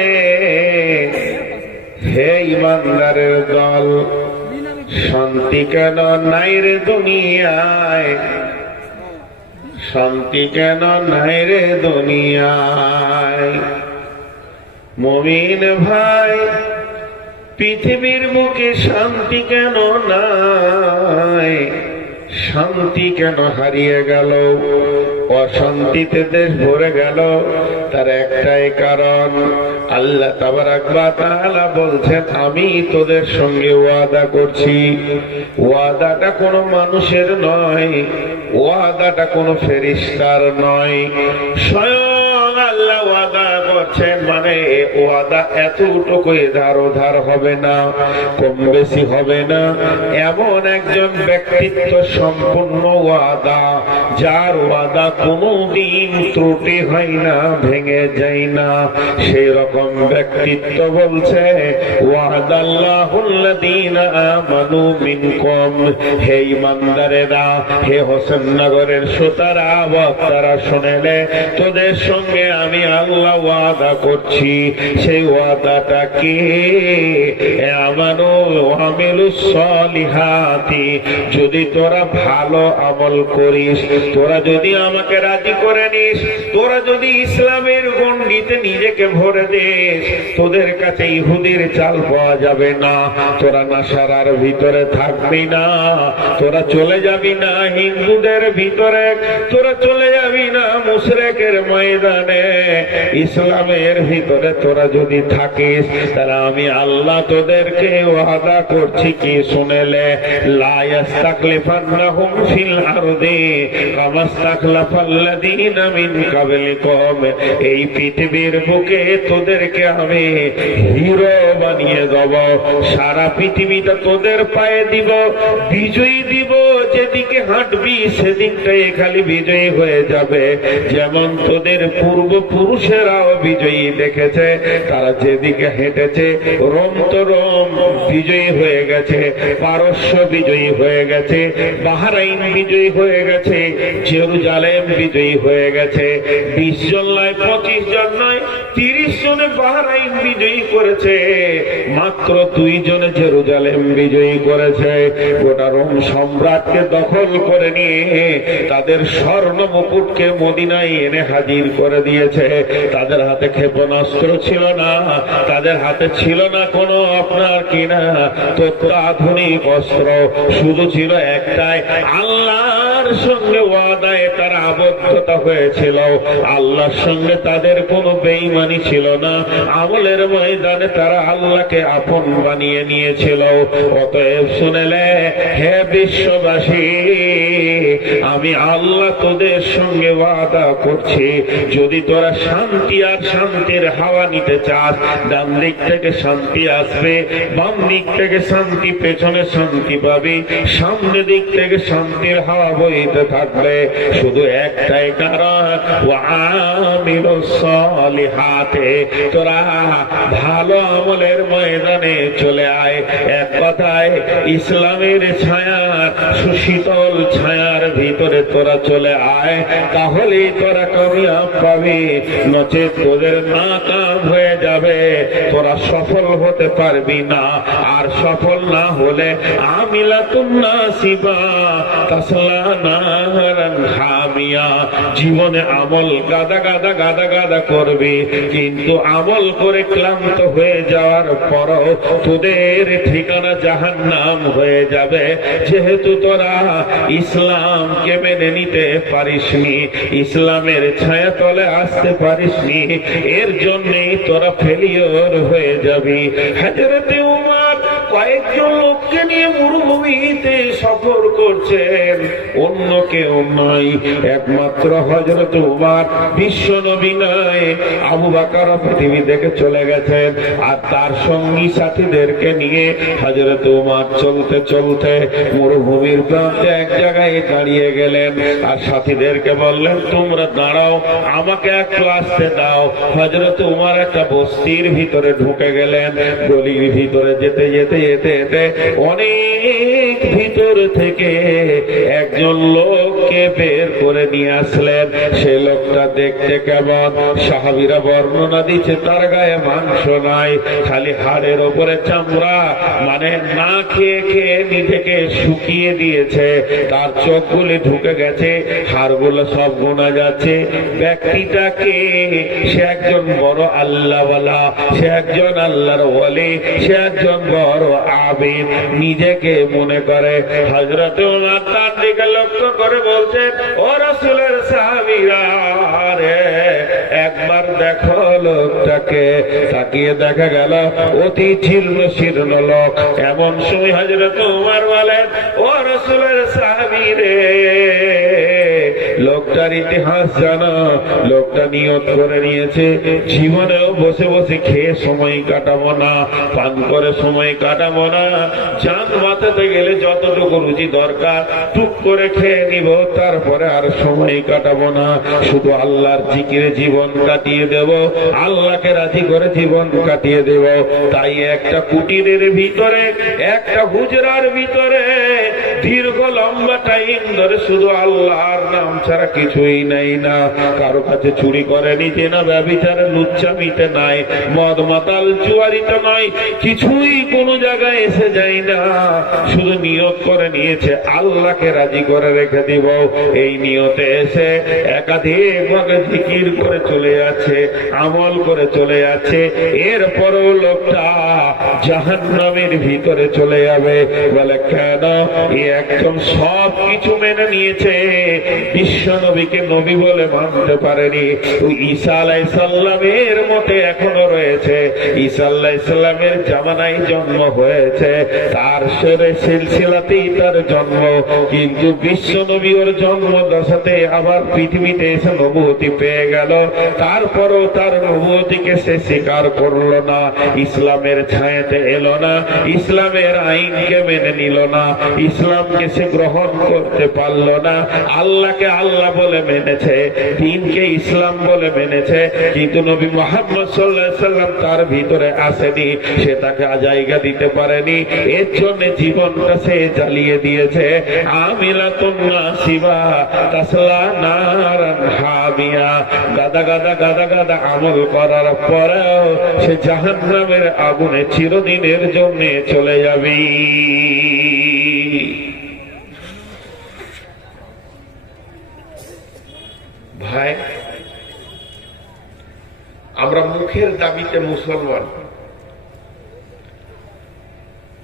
হে ইমানদারের দল, শান্তি কেন নাই রে দুনিয়ায়, শান্তি কেন নাই রে দুনিয়ায়। মুমিন ভাই, পৃথিবীর বুকে শান্তি কেন নাই, শান্তি কেন হারিয়ে গেল, অশান্তিতে দেশ ভরে গেল? তার একটাই কারণ, আল্লাহ তাবারাক ওয়া তাআলা বলছেন আমি তোদের সঙ্গে ওয়াদা করছি। ওয়াদাটা কোনো মানুষের নয়, ওয়াদাটা কোনো ফেরেশতার নয়, স্বয়ং আল্লাহ ওয়াদা করছেন। মানে ওয়াদা এতটুকু ধার ওধার হবে না, কম বেশি হবে না। এমন একজন ব্যক্তিত্ব সম্পূর্ণ ওয়াদা, যার ওয়াদা কোনদিন ত্রুটি হয় না, ভেঙে যায় না, সেই রকম ব্যক্তিত্ব বলছে ওয়াদাল্লাহুল্লাযীনা আমানু মিনকুম। হে ঈমানদারেরা, হে হোসেননগরের শ্রোতারা, বক্তারা শুনেলে, তোদের সঙ্গে আমি আল্লাহ ওয়াদা করছি। সেই ওয়াদাটা কি? আমানু ওয়ামিলুস সলিহাতি। যদি তোরা ভালো আমল করিস, তোরা যদি আমাকে রাজি করে নিস, তোরা যদি ইসলামের গণ্ডিতে নিজেকে ভরে দিস, তোদের কাছে ইহুদির চাল পাওয়া যাবে না, তোরা নাসারার ভিতরে থাকবি না, তোরা চলে যাবি না হিন্দুদের ভিতরে, তোরা চলে যাবি না মুশরিকের ময়দানে। ইসলামের ভিতরে তোরা যদি থাকিস, তাহলে আমি আল্লাহ তোদেরকে ওয়াদা করছি কি শুনেলে, লা ইস্তাকলিফান্নাহুম ফিল আরদি কামা ইস্তাকলাফাল্লাযীনা মিন ক্বাবলিকুম। এই পৃথিবীর বুকে তোদেরকে আমি হিরো বানিয়ে দেব, সারা পৃথিবীটা তোদের পায়ে দিব, বিজয়ী দিব। যেদিকে হাঁটবি সেদিকটাই খালি বিজয়ী হয়ে যাবে। যেমন তোদের পূর্বপুরুষেরাও বিজয়ী দেখেছে, তারা যেদিকে হেঁটেছে রোম তো রোম বিজয়ী হয়ে গেছে, পারস্য বিজয়ী হয়ে গেছে, বাহরাইন বিজয়ী হয়ে গেছে, জেরুজালেম বিজয়ী হয়ে গেছে। 20 জন নয়, 25 জন নয়, 30 জনে বাহরাইন বিজয়ী করেছে, মাত্র 2 জনে জেরুজালেম বিজয়ী করেছে। গোটা রোম সম্রাটকে দখল করে নিয়ে তাদের স্বর্ণ মুকুটকে মদিনায় এনে হাজির করে দিয়েছে। তাদের হাতে ক্ষেপণাস্ত্র ছিল না, তাদের হাতে ছিল না কোনো আপনার কিনা তথ্যাধুনিক অস্ত্র, শুধু ছিল একটাই, আল্লাহর সঙ্গে ওয়াদায় তারা আবদ্ধতা হয়েছিল। আল্লাহর সঙ্গে তাদের কোনো বেঈমানি বেঈমানি ছিল না, আমলের ময়দানে তারা আল্লাহকে আপন বানিয়ে নিয়েছিল। অতএব শুনেলে হে বিশ্ববাসী, আমি আল্লাহ তোদের সঙ্গে ওয়াদা করছি, যদি তোরা শান্তি আর শান্তির হাওয়া নিতে চাস, ডান দিক থেকে শান্তি আসবে, বাম দিক থেকে শান্তি, পেছনে শান্তি পাবি, সামনে দিক থেকে শান্তির হাওয়া বইতে থাকবে। শুধু একটাই কারণ, ওয়ামিলুস সালিহাতে, তোরা ভালো আমলের ময়দানে চলে আয়। এক কথায় ইসলামের ছায়ার, সুশীতল ছায়ার ভিতরে তোরা চলে আয়, তাহলেই তোরা কামিয়াব পাবি, নচেত তোদের নাকাম হয়ে যাবে, তোরা সফল হতে পারবি না। আর সফল না হলে আমিলাতুন নাসিবা তাসলা নারান হামিয়া, জীবনে আমল গাদা গাদা গাদা গাদা করবি, কিন্তু আমল করে ক্লান্ত হয়ে যাওয়ার পরও তোদের ঠিকানা জাহান্নাম হয়ে যাবে। যেহেতু তোরা ইসলামকে মেনে নিতে পারিসনি, ইসলামের ছায়া তলে আসতে পারিসনি, এর জন্যই তোরা ফেলিওর হয়ে যাবি। হযরতে উমর কয়েকজন লোককে নিয়ে মরুভূমিতে সফর করছেন, অন্য কেউ নয়, একমাত্র হযরত উমর, বিশ্ব নবী নয়, আবু বকর পৃথিবী থেকে চলে গেছেন। আর তার সঙ্গী সাথীদেরকে নিয়ে হযরত উমর চলতে চলতে মরুভূমির প্রান্তে এক জায়গায় দাঁড়িয়ে গেলেন, আর সাথীদেরকে বললেন, তোমরা দাঁড়াও, আমাকে একটু আসতে দাও। হযরত উমর একটা বস্তির ভিতরে ঢুকে গেলেন। গলির ভিতরে যেতে যেতে যেতে যেতে অনেক ভিতর থেকে একজন লোককে বের করে নিয়ে আসলেন। সে লোকটা দেখতে কেমন? সাহাবীরা বর্ণনা দিচ্ছে, তার গায়ে মাংস নাই, খালি হাড়ের ওপরে চামড়া, মানে না খেয়ে খেয়ে নিজেকে শুকিয়ে দিয়েছে, তার চোখগুলি ঢুকে গেছে, হাড়গুলো সব গোনা যাচ্ছে। ব্যক্তিটাকে, সে একজন বড় আল্লাহওয়ালা, সে একজন আল্লাহর ওয়ালি, সে একজন বড় আবিদ নিজেকে মনে করে। হযরত ওমর তার দিকে লক্ষ্য করে বলছেন, ও রাসূলের সাহাবীরা, রে একবার দেখো লোকটাকে। তাকিয়ে দেখা গেল অতি জীর্ণ শীর্ণ লোক। এমন সময় হযরত ওমর বলেন, ও রাসূলের সাহাবী রে, লোকটার ইতিহাস জানো? লোকটা নিয়ত করে নিয়েছে, জীবনেও বসে বসে খেয়ে সময় কাটাবো না, পান করে সময় কাটাবো না, জান বাঁচাতে গেলে যতটুকু রুচি দরকার টুক করে খেয়ে নিব, তারপরে আর সময় কাটাবো না, শুধু আল্লাহর জিকিরে জীবন কাটিয়ে দেব, আল্লাহকে রাজি করে জীবন কাটিয়ে দেব। তাই একটা কুটিরের ভিতরে, একটা হুজরার ভিতরে দীর্ঘ লম্বা টাইম ধরে শুধু আল্লাহর নাম ছাড়া কিছুই নাই না। কারো কাছে চুরি করেনি, জেনা ব্যভিচারে লুচ্চামিতে নাই, মদ মাতাল জুয়ারিতে নয়, কিছুই কোনো জায়গায় এসে যায় না। শুধু নিয়ত করে নিয়েছে আল্লাহকে রাজি করে রেখে দিব। এই নিয়তে এসে একাধিক ভাবে জিকির করে চলে যাচ্ছে, আমল করে চলে যাচ্ছে, এরপরও লোকটা জাহান্নামের ভিতরে চলে যাবে। বলে কেন? একদম সব কিছু মেনে নিয়েছে, বিশ্ব নবীকে নবী বলে মানতে পারেনি। ঈসা আলাইহিস সালামের মতে এখনো রয়েছে, ঈসা আলাইহিস সালামের জামানায় জন্ম হয়েছে, তার সিলসিলাতেই তার জন্ম, কিন্তু বিশ্ব নবী ওর জন্ম দশাতে আবার পৃথিবীতে এসে নবুয়তি পেয়ে গেল। তারপরও তার নবুয়তিকে সে স্বীকার করলো না, ইসলামের ছায়াতে এলো না, ইসলামের আইনকে মেনে নিল না, ইসলামকে সে গ্রহণ করতে পারল না। আল্লাহকে আল্লাহ বলে মেনেছে, দিনকে ইসলাম বলে মেনেছে, কিন্তু নবী মুহাম্মদ সাল্লাল্লাহু আলাইহি সাল্লাম তার ভিতরে আসেনি, সে তাকে জায়গা দিতে পারেনি। এর জন্য জীবনটা সে জ্বালিয়ে দিয়েছে। আমিলাতুন নাসিবা তাসলা নারান হামিয়া, গাদা গাদা গাদা গাদা আমল করার পরেও সে জাহান্নামের আগুনে চিরদিনের জন্য চলে যাবে। ভাই, আমরা মুখের দাবিতে মুসলমান,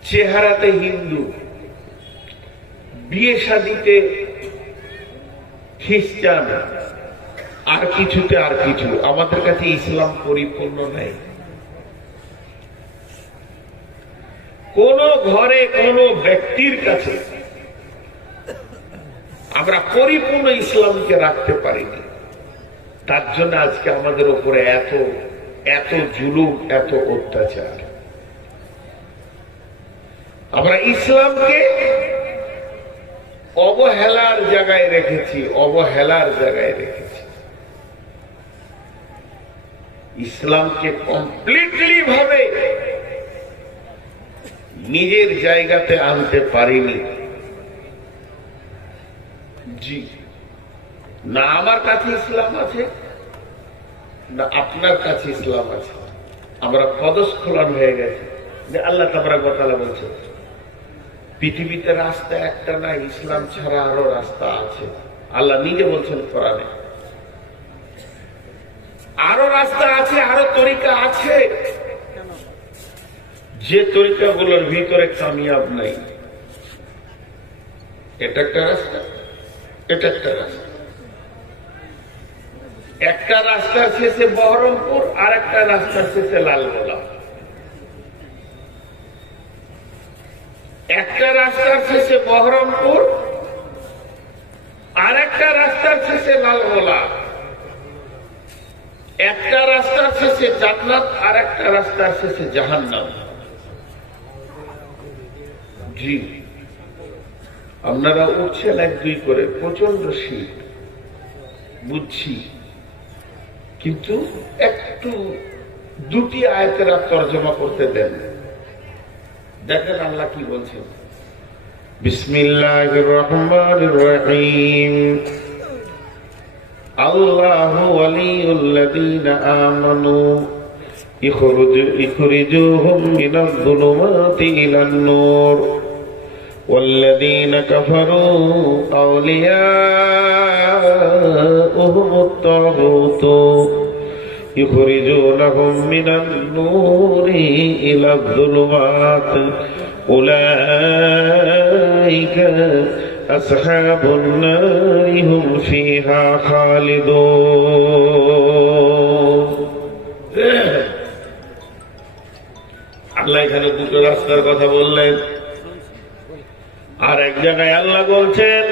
চেহারাতে হিন্দু, বিয়ে শাদিতে খ্রিস্টান, আর কিছুতে আর কিছু। আমাদের কাছে ইসলাম পরিপূর্ণ নাই। কোন ঘরে কোন ব্যক্তির কাছে আমরা পরিপূর্ণ ইসলামকে রাখতে পারিনি। তার জন্য আজকে আমাদের উপরে এত এত জুলুম, এত অত্যাচার। আমরা ইসলামকে অবহেলার জায়গায় রেখেছি, অবহেলার জায়গায় রেখেছি। ইসলামকে কমপ্লিটলি ভাবে নিজের জায়গাতে আনতে পারিনি। জি না, আমার কাছে ইসলাম আছে না আপনার কাছে ইসলাম আছে। আমরা পদস্খলন হয়ে গেছে যে আল্লাহ তাবারক ওয়া তাআলা বলছে পৃথিবীতে রাস্তা একটা না, ইসলাম ছাড়া আরো রাস্তা আছে। আল্লাহ নিজে বলছেন কোরআনে, আরো রাস্তা আছে, আরো তরিকা আছে, যে তরিকাগুলোর ভিতরে কামিয়াব নাই। এটা একটা রাস্তা, এটা একটা রাস্তা। একটা রাস্তার শেষে বহরমপুর, আর একটা রাস্তার শেষে লালগোলা। একটা রাস্তার শেষে বহরমপুর, আর একটা রাস্তার শেষে লালগোলা। একটা রাস্তার শেষে জান্নাত, আর একটা রাস্তার শেষে জাহান্নাম। জি, আপনারা উঠছেন এক দুই করে, প্রচন্ড শীত বুঝছি, কিন্তু একটু দুটি আয়াতের তরজমা করতে দেন। দেখেন আল্লাহ কি বলছেন। বিসমিল্লাহির রহমানির রহিম। আল্লাহু ওয়ালিউল্লাযীনা আমানু ইখরিজুহুম মিনাজ যুলুমাতি ইলান নূর والذين كفروا أولياؤهم الطاغوت يخرجونهم من النور إلى الظلمات أولئك أصحاب النار هم فيها خالدون। আল্লাহ এখানে দুটো রাস্তার কথা বললেন। আর এক জায়গায় আল্লাহ বলছেন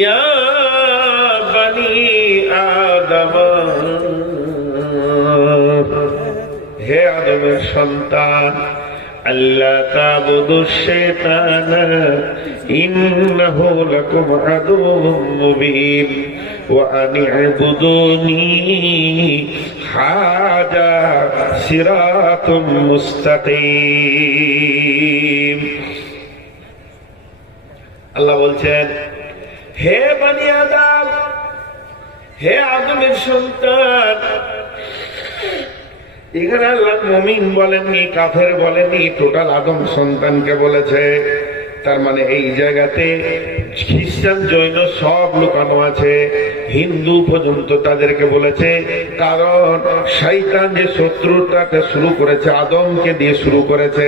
ইয়া বানি আদম, হে আদমের সন্তান, আল্লাহ তা'বুদুশ শাইতানা ইন্নাহু লাকুম আদুউম মুবিন ওয়া আনি'বুদুনি হাযা সিরাতুম মুস্তাকিম। আল্লাহ বলছেন হে বনি আদম, হে আদমের সন্তান। এখানে আল্লাহ মুমিন বলেননি, কাফের বলেননি, টোটাল আদম সন্তানকে বলেছে। তার মানে এই জায়গাতে খ্রিস্টান জৈন সব লুকানো আছে, হিন্দু পর্যন্ত তাদেরকে বলেছে। কারণ শয়তান যে শত্রুতাকে শুরু করেছে আদমকে দিয়ে শুরু করেছে।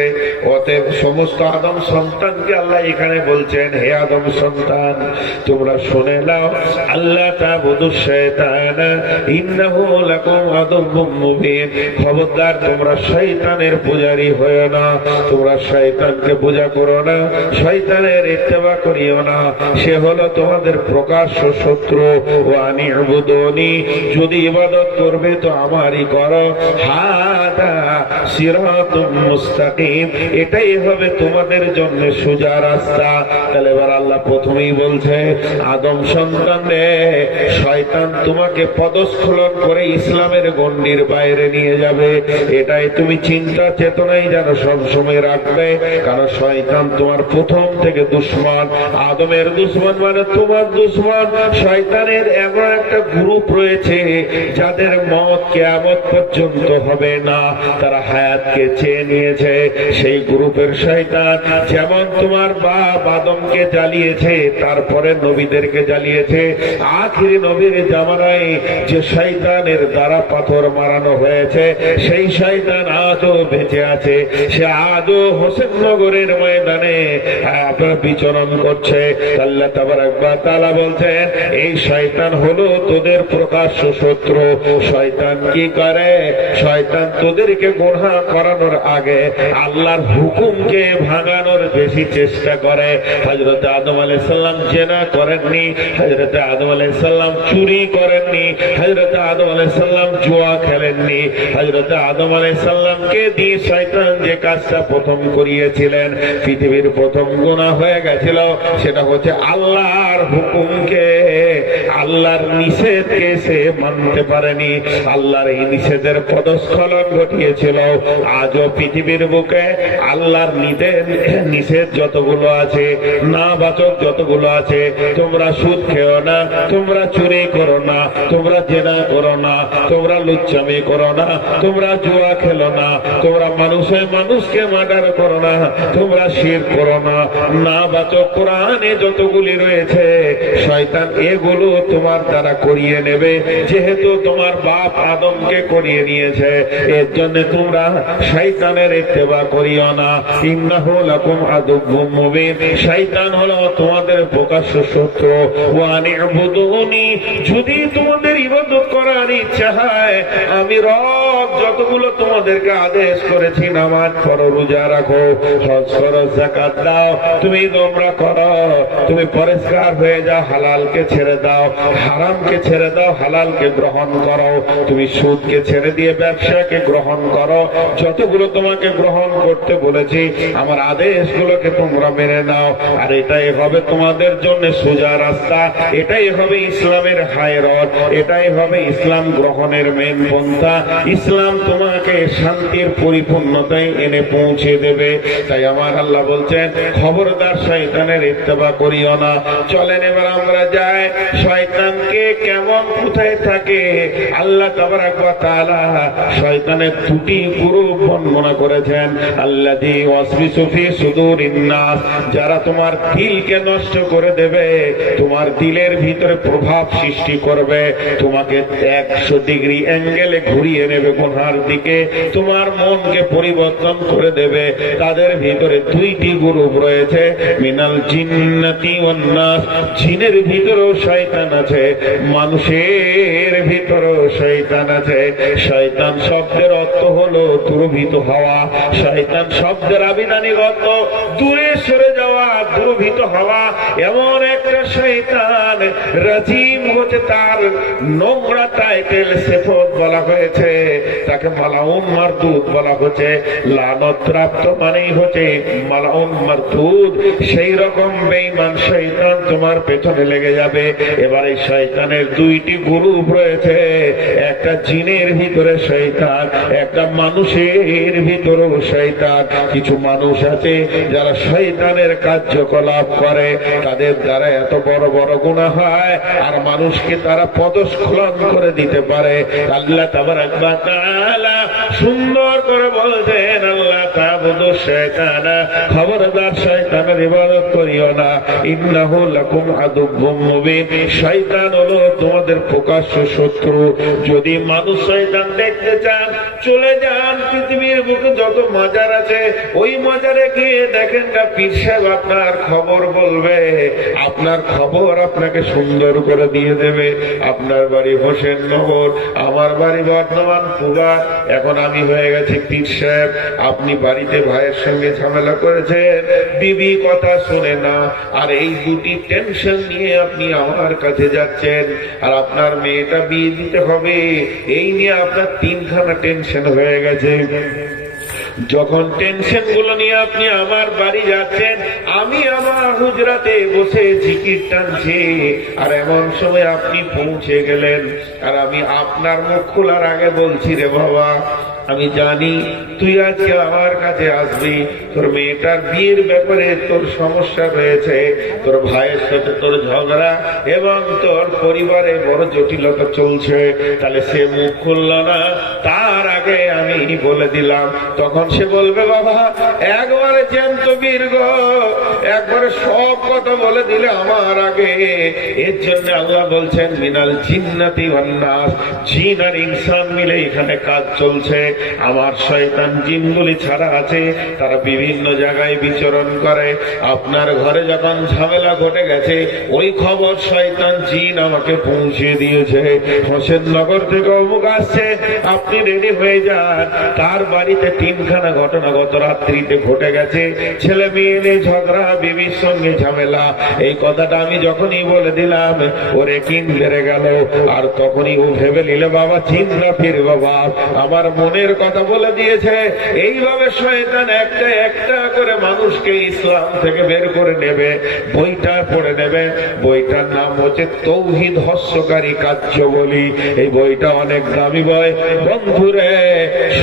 অতএব সমস্ত আদম সন্তানকে আল্লাহ এখানে বলছেন হে আদম সন্তান, তোমরা শুনে নাও, আল্লাহ তা'বুদুশ শাইতানা ইন্নাহু লাকুম আদুউম মুবিন। খবরদার তোমরা শয়তানের পূজারী হয়ো না, তোমরা শয়তানকে পূজা করো না, শয়তানের ইত্তেবা করিও না, সে হলো তোমাদের প্রকাশ্য শত্রু। ও আনি'বুদুনি, যদি ইবাদত করবে তো আমারই করো, হাদা সিরাতুম মুস্তাকিম, এটাই হবে তোমাদের জন্য সোজা রাস্তা। তাহলে এবার আল্লাহ প্রথমেই বলছে আদম সন্তান রে, শয়তান তোমাকে পদস্খলন করে ইসলামের গণ্ডির বাইরে নিয়ে যাবে, এটাই তুমি চিন্তা চেতনাই যেন সবসময় রাখবে। কারণ শয়তান তোমার প্রথম থেকে দুশমন। আদমের দুশমন মানে তোমার দুশমন। শয়তানের এমন একটা গ্রুপ রয়েছে যাদের মত কিয়ামত পর্যন্ত হবে না, তারা হায়াতকে চেয়ে নিয়েছে। সেই গ্রুপের শয়তান যেমন তোমার বাপ আদম আদমকে জ্বালিয়েছে, তারপরে নবীদেরকে জ্বালিয়েছে। আখিরি নবীর জামানায় যে শয়তানের দ্বারা পাথর মারানো হয়েছে, সেই শয়তান আজও বেঁচে আছে। সে আজও হোসেননগরের ময়দানে আপনার বিচরণ করছে। আল্লাহ তাবারক ওয়া তাআলা বলছেন, এই শয়তান হলো তোদের প্রকাশ্য শত্রু। শয়তান কি করে? শয়তান তোদেরকে গুনাহ করানোর আগে আল্লাহর হুকুমকে ভাঙানোর বেশি চেষ্টা করে। হযরত আদম আলাইহিস সালাম জিনা করেননি, হযরত আদম আলাইহিস সালাম চুরি করেননি, হযরত আদম আলাইহিস সালাম জুয়া খেলেননি। হযরত আদম আলাইহিস সালামকে দিয়ে শয়তান যে কাজটা প্রথম করিয়েছিলেন, পৃথিবীর প্রথম গুনাহ হয়ে গেছিল, সেটা হচ্ছে আল্লাহর হুকুমকে, আল্লাহর নিষেধকে সে মানতে পারেনি। আল্লাহর এই নিষেধের পদস্খলন ঘটিয়েছিল। আজও পৃথিবীর বুকে আল্লাহর নিষেধ যতগুলো আছে, না বাচক যতগুলো আছে, তোমরা সুদ খেও না, তোমরা চুরি করো না, তোমরা জেনা করো না, তোমরা লুচ্চামি করো না, তোমরা জুয়া খেলো না, তোমরা মানুষকে মার্ডার করো না, তোমরা শিরক করো না, না বাচক কোরআনে যতগুলি রয়েছে, শয়তান এগুলো তোমার দ্বারা করিয়ে নেবে। যেহেতু তোমার বাপ আদমকে করিয়ে নিয়েছে, এর জন্য তোমরা শয়তানের ইত্তেবা করিও না। ইন্নাহু লাকুম আদুউম মুবিন। শয়তান হলো তোমাদের প্রকাশ্য শত্রু। ওয়া নি'বুদুনি, যদি তোমাদের ইবাদত করার ইচ্ছা হয়, আমি রব যতগুলো তোমাদেরকে আদেশ করেছি, নামাজ পড়ো, রোজা রাখো, হজ করো, যাকাত দাও, তুমি তোমরা করো, তুমি পরিষ্কার হয়ে যাও, হালালকে ছেড়ে দাও, হারামকে ছেড়ে দাও, হালালকে গ্রহণ করো, তুমি সুদকে ছেড়ে দিয়ে ব্যবসাকে গ্রহণ করো। যতগুলো তোমাকে গ্রহণ করতে বলেছি, আমার আদেশগুলোকে তোমরা মেনে নাও। আর এটাই হবে তোমাদের জন্য সোজা রাস্তা, এটাই হবে ইসলামের হায়রত, এটাই হবে ইসলাম গ্রহণের মেন পন্থা। ইসলাম তোমাকে শান্তির পরিপূর্ণতায় এনে পৌঁছে দেবে। তাই আমার আল্লাহ বলছেন, খবরদার শয়তানের ইত্তেবা করিও না। চলেন এবার আমরা যাই, শয়তানকে কেমন কোথায় থাকে আল্লাহ তাবারক ওয়া তাআলা শয়তানের দুটি গ্রুপ বর্ণনা করেছেন। আল্লাযী ওয়াসবিসু ফি সুদুরিন নাস, যারা তোমার দিলকে নষ্ট করে দেবে, তোমার দিলের ভিতরে প্রভাব সৃষ্টি করবে, তোমাকে 100 ডিগ্রি অ্যাঙ্গেলে ঘুরিয়ে নেবে গুনার দিকে, তোমার মনকে পরিবর্তন করে দেবে। তাদের ভিতরে দুইটি গ্রুপ রয়েছে, মিনাল জিন্নাতি ওয়ান নাস, জিনের ভিতরেও শয়তান আছে, মানুষের ভিতরেও শয়তান আছে। শয়তান শব্দের অর্থ হলো দুর্ভীত হওয়া। শয়তান শব্দের আবিধানিক অর্থ দূরে সরে যাওয়া, দুর্ভীত হওয়া। এমন একটা শয়তান, রাজিম হচ্ছে তার নোংরা টাইটেল, সিফত বলা হয়েছে, তাকে মালাউন মারদুদ বলা হচ্ছে। লানত প্রাপ্ত মানেই হচ্ছে মালাউন মারদুদ। সেই রকম বেঈমান শয়তান তোমার পেছনে লেগে যাবে। এবার এই শয়তানের দুইটি গ্রুপ রয়েছে, একটা জিনের ভিতরে শয়তান, একটা মানুষের ভিতরেও শয়তান। কিছু মানুষ আছে যারা শয়তানের কার্যকলাপ করে, তাদের দ্বারা এত বড় বড় গুনাহ হয়, আর মানুষকে তারা পদস্খলন করে দিতে পারে। আল্লাহ তাবারক ওয়া তাআলা সুন্দর করে বলছেন, আল্লাহ তা'বুদু শাইতানা, খবরদার শয়তানের ইবাদত করিও না। ইন্নাহু লাকুম আদুউম মুবিন, শয়তান হলো তোমাদের প্রকাশ্য শত্রু। যদি মানুষ শয়তান দেখতে চান, চলে যান পৃথিবীর বুকে যত মাজার আছে, ওই মাজারে গিয়ে দেখেন না, পীর সাহেব আপনার খবর বলবে, আপনার খবর আপনাকে সুন্দর করে দিয়ে দেবে। আপনার বাড়ি হোসেননগর, আমার বাড়ি বর্ধমান কুবা, এখন আমি হয়ে গেছি পীর সাহেব। আপনি বাড়িতে ভাইয়ের সঙ্গে ঝামেলা করেছেন, বিবি কথা শুনে না, আর এই দুটি টেনশন নিয়ে আপনি আমার কাছে যাচ্ছেন। আর আপনার মেয়েটা বিয়ে দিতে হবে, এই নিয়ে আপনার 3খানা টেনশন হয়ে গেছে। যখন টেনশন গুলো নিয়ে আপনি আমার বাড়ি যাচ্ছেন, আমি আমার হুজরাতে বসে জিকির টানছি, আর এমন সময় আপনি পৌঁছে গেলেন, আর আমি আপনার মুখ খোলার আগে বলছি, রে বাবা, আমি জানি তুই আজকে আমার কাছে আসবি, তোর মেয়েটার বিয়ের ব্যাপারে তোর সমস্যা রয়েছে, তোর ভাইয়ের সাথে তোর ঝগড়া এবং তোর পরিবারে বড় জটিলতা চলছে, তাহলে সে মুখ খুলল না, তার আগে আমি বলে দিলাম। তখন সে বলবে বাবা একবারে জ্যান্ত বীর গো, একবারে সব কথা বলে দিলে আমার আগে। এর জন্য আল্লাহ বলছেন মিনাল জিন্নাতি ওয়ান নাস, জিন আর ইনসান মিলে এখানে কাজ চলছে। আমার শয়তান জিনগুলি ছাড়া আছে, তারা বিভিন্ন জায়গায় বিচরণ করে। আপনার ঘরে যখন ঝামেলা ঘটে গেছে ওই খবর শয়তান জিন আমাকে পৌঁছে দিয়েছে, হোসেননগর থেকে অমুক আসছে, আপনি রেডি হয়ে যান। তার বাড়িতে 3খানা ঘটনা গত রাত্রিতে ঘটে গেছে, ছেলে মেয়ে নিয়ে ঝগড়া, বিবির সঙ্গে ঝামেলা। এই কথাটা আমি যখনই বলে দিলাম ওরে কিন বেড়ে গেল, আর তখনই ও ভেবে নিল বাবা চিন্তা ফির বাবা আমার মনের কথা বলে দিয়েছে। এইভাবে শয়তান একটা একটা করে মানুষকে ইসলাম থেকে বের করে নেবে। বইটা পড়ে নেবে, বইটার নাম হচ্ছে তৌহিদ হস্যকারী কার্যাবলী। এই বইটা অনেক দামি বই বন্ধুরে।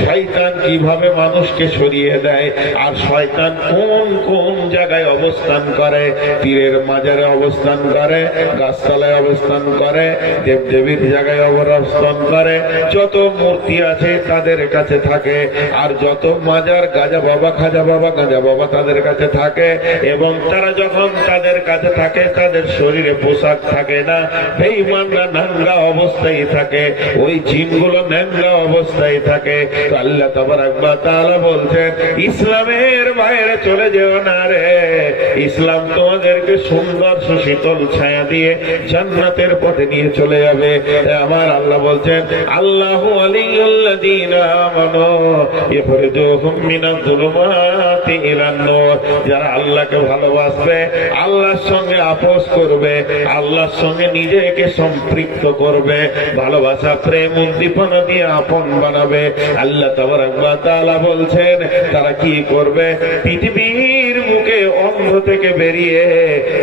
শয়তান কিভাবে মানুষকে সরিয়ে দেয়, আর শয়তান কোন কোন জায়গায় অবস্থান করে, তীরের মাজারে অবস্থান করে, গাছতলায় অবস্থান করে, দেবদেবীর জায়গায় অবস্থান করে, যত মূর্তি আছে তাদের কাছে থাকে, আর যত মাজার গাজা বাবা খাজা বাবা গাজা বাবা তাদের কাছে থাকে। এবং তারা যখন তাদের কাছে থাকে তাদের শরীরে পোশাক থাকে না, বেঈমানরা নাঙ্গা অবস্থায় থাকে, ওই জিনগুলো নাঙ্গা অবস্থায় থাকে। তো আল্লাহ তাবারাক ওয়া তাআলা বলছেন ইসলামের বাইরে চলে যেও না রে, ইসলাম তোমাদেরকে সুন্দর সুশীতল ছায়া দিয়ে জান্নাতের পথে নিয়ে চলে যাবে। আমার আল্লাহ বলছেন আল্লাহু ওয়ালিয়ুল্লাযীনা আমানু ইখরিজুহুম মিনাজ-যুলুমাতি ইলান নূর। যারা আল্লাহকে ভালোবাসবে, আল্লাহর সঙ্গে আপোষ করবে, আল্লাহর সঙ্গে নিজেকে সম্পৃক্ত করবে, ভালোবাসা প্রেম উদ্দীপনা দিয়ে আপন বানাবে, আল্লাহ তাবারাক ওয়া তাআলা বলছেন তারা কি করবে, পৃথিবীর মুখে অন্ধ থেকে বেরিয়ে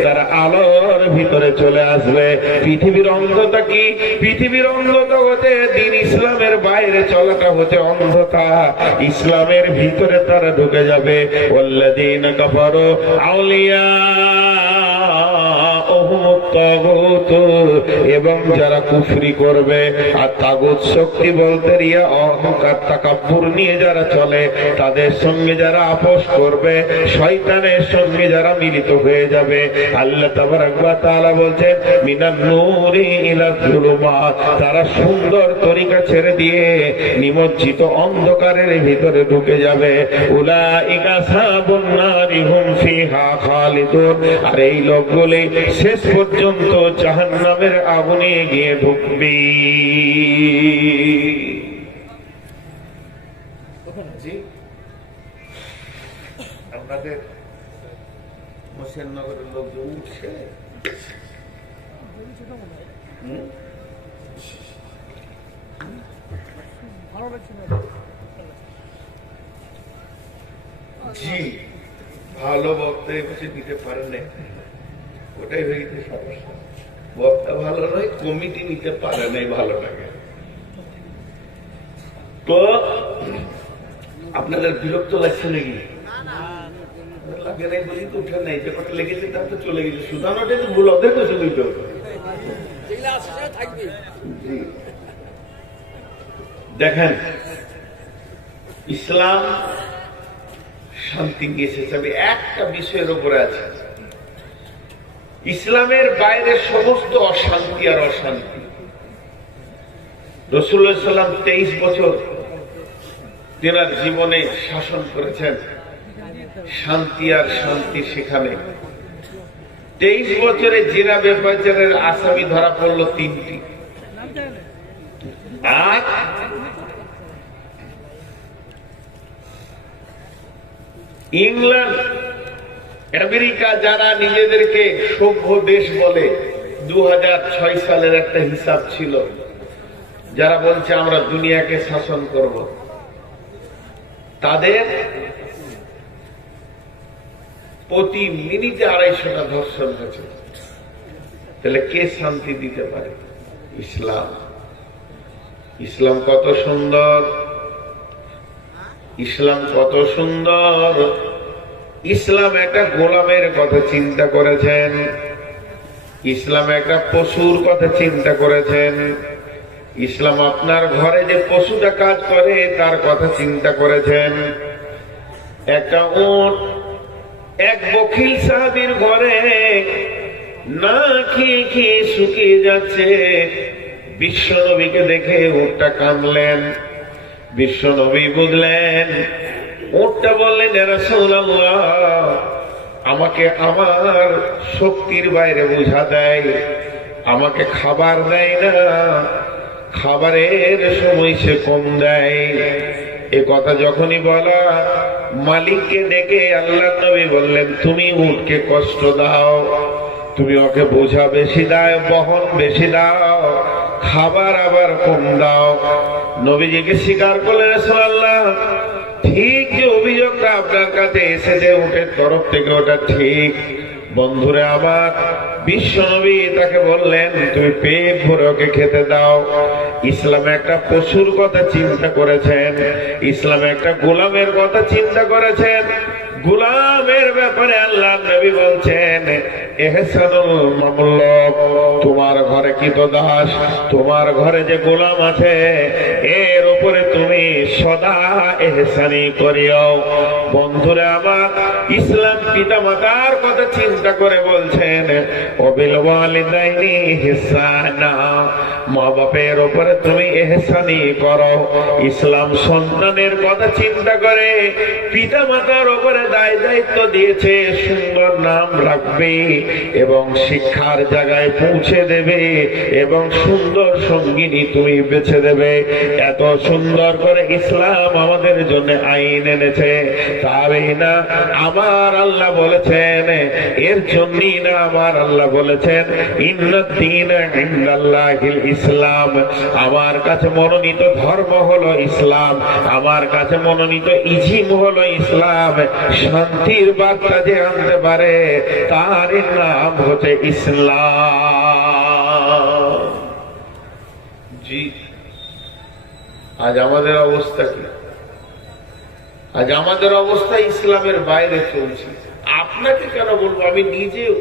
তারা আলোর ভিতরে চলে আসবে। পৃথিবীর অন্ধতা কি? পৃথিবীর অন্ধতা হতে দিন ইসলামের বাইরে চলাটা হতে অন্ধতা, ইসলামের ভিতরে তারা ঢুকে যাবে। ওয়াল্লাযীনা কাফারু আউলিয়া এবং যারা কুফরি করবে, আর তাগুত শক্তি বলতে রিয়া অহংকার তাকাব্বুর নিয়ে যারা চলে, তাদের সঙ্গে যারা আপোষ করবে, শয়তানের সঙ্গে যারা মিলিত হয়ে যাবে, আল্লাহ তাবারাক ওয়া তাআলা বলছেন মিনান নূরি ইলা যুলুমাত, তারা সুন্দর তরিকা ছেড়ে দিয়ে নিমজ্জিত অন্ধকারের ভিতরে ঢুকে যাবে। উলাইকা আসহাবুন নারি হুম ফিহা খালিদুন, আর এই লোকগুলি শেষ পর্যন্ত জাহান্নামের আগুনে গিয়ে ঢুকবে। আপনাদের হোসেননগরের লোকজন উঠছে, জি ভালো বক্তা এসে দিতে পারেন না, ওটাই হয়েছে সমস্যা। বক্তা ভালো নয়, কমিটি নিতে পারে নাই ভালোটাকে। তো আপনাদের বিরক্ত লাগছে নাকি? লাগে নাই বলি তো উঠে নাই, যে কটা লেগেছে তার তো চলে গেছে। সুদানোটা তো ভুল ওদের কাছে দুটো। দেখেন ইসলাম শান্তি নিয়ে এসেছে, আমি একটা বিষয়ের উপরে আছে, ইসলামের বাইরে সমস্ত অশান্তি আর অশান্তি। রাসূলুল্লাহ সাল্লাল্লাহু আলাইহি ওয়াসাল্লাম 23 বছর তেনার জীবনে শাসন করেছেন, শান্তি আর শান্তি সেখানে। 23 বছরে জিনা ব্যভিচারের আসামি ধরা পড়ল 3টি, আর ইংল্যান্ড আমেরিকা যারা নিজেদেরকে সভ্য দেশ বলে, 2006 সালের একটা হিসাব ছিল, যারা বলছে আমরা দুনিয়াকে শাসন করব, তাদের প্রতি মিনিটে 250টা ধর্ষণ হয়েছে। তাহলে কে শান্তি দিতে পারে? ইসলাম। ইসলাম কত সুন্দর, ইসলাম কত সুন্দর। ইসলাম একটা গোলামের কথা চিন্তা করেছেন, ইসলাম একটা পশুর কথা চিন্তা করেছেন, ইসলাম আপনার ঘরে যে পশুটা কাজ করে তার কথা চিন্তা করেছেন। একটা উট এক বখিল সাহাবীর ঘরে না খেয়ে খেয়ে শুকিয়ে যাচ্ছে। বিশ্ব নবীকে দেখে উটটা কাঁদলেন। বিশ্ব নবী বুঝলেন, উটটা বললেন, ইয়া রাসূলুল্লাহ, আমাকে আমার শক্তির বাইরে বুঝা দেয়, আমাকে খাবার দেয় না, খাবারের সময় সে কম দেয়। এ কথা যখনই বলা, মালিককে ডেকে আল্লাহ নবী বললেন, তুমি উটকে কষ্ট দাও, তুমি ওকে বোঝা বেশি দাও, বহন বেশি দাও, খাবার আবার কম দাও। নবীজিকে স্বীকার করলেন, রাসূলুল্লাহ, ঠিক যে অভিযোগটা আপনার কাছে এসেছে উটের তরফ থেকে, ওটা ঠিক। বন্ধুরে আমার, বিশ্ব নবী তাকে বললেন, তুমি পেট ভরে ওকে খেতে দাও। ইসলামে একটা পশুর কথা চিন্তা করেছেন, ইসলামে একটা গোলামের কথা চিন্তা করেছেন। গোলামের ব্যাপারে আল্লাহ নবী বলছেন, ইহসানুল মামলুক, তোমার ঘরে কি তো দাস, তোমার ঘরে যে গোলাম আছে এর উপরে তুমি সদা ইহসানি করিও। বন্ধুরা আমার, ইসলাম পিতা মাতার কথা চিন্তা করে বলছেন, ওয়াবিল ওয়ালিদাইনি ইহসানা, মা বাপের উপরে তুমি ইহসানি করো। ইসলাম সন্তানের কথা চিন্তা করে পিতা মাতার উপরে দায় দায়িত্ব দিয়েছে, সুন্দর নাম রাখবে এবং শিক্ষার জায়গায় পৌঁছে দেবে এবং সুন্দর সঙ্গিনী তুমি বেছে দেবে। এত সুন্দর করে ইসলাম আমাদের জন্য আইন এনেছে। তাই না আমার আল্লাহ বলেছেন, এর জন্যই না আমার আল্লাহ বলেছেন, ইন্নাদ দীনা ইনদাল্লাহিল ইসলাম, আমার কাছে মনোনীত ধর্ম হলো ইসলাম, আমার কাছে মনোনীত ইজিম হলো ইসলাম। শান্তির বার্তা যে আনতে পারে তার নাম হচ্ছে ইসলাম। জি, আজ আমাদের অবস্থা কি? আজ আমাদের অবস্থা ইসলামের বাইরে চলছে। আপনাকে কেন বলবো, আমি নিজেও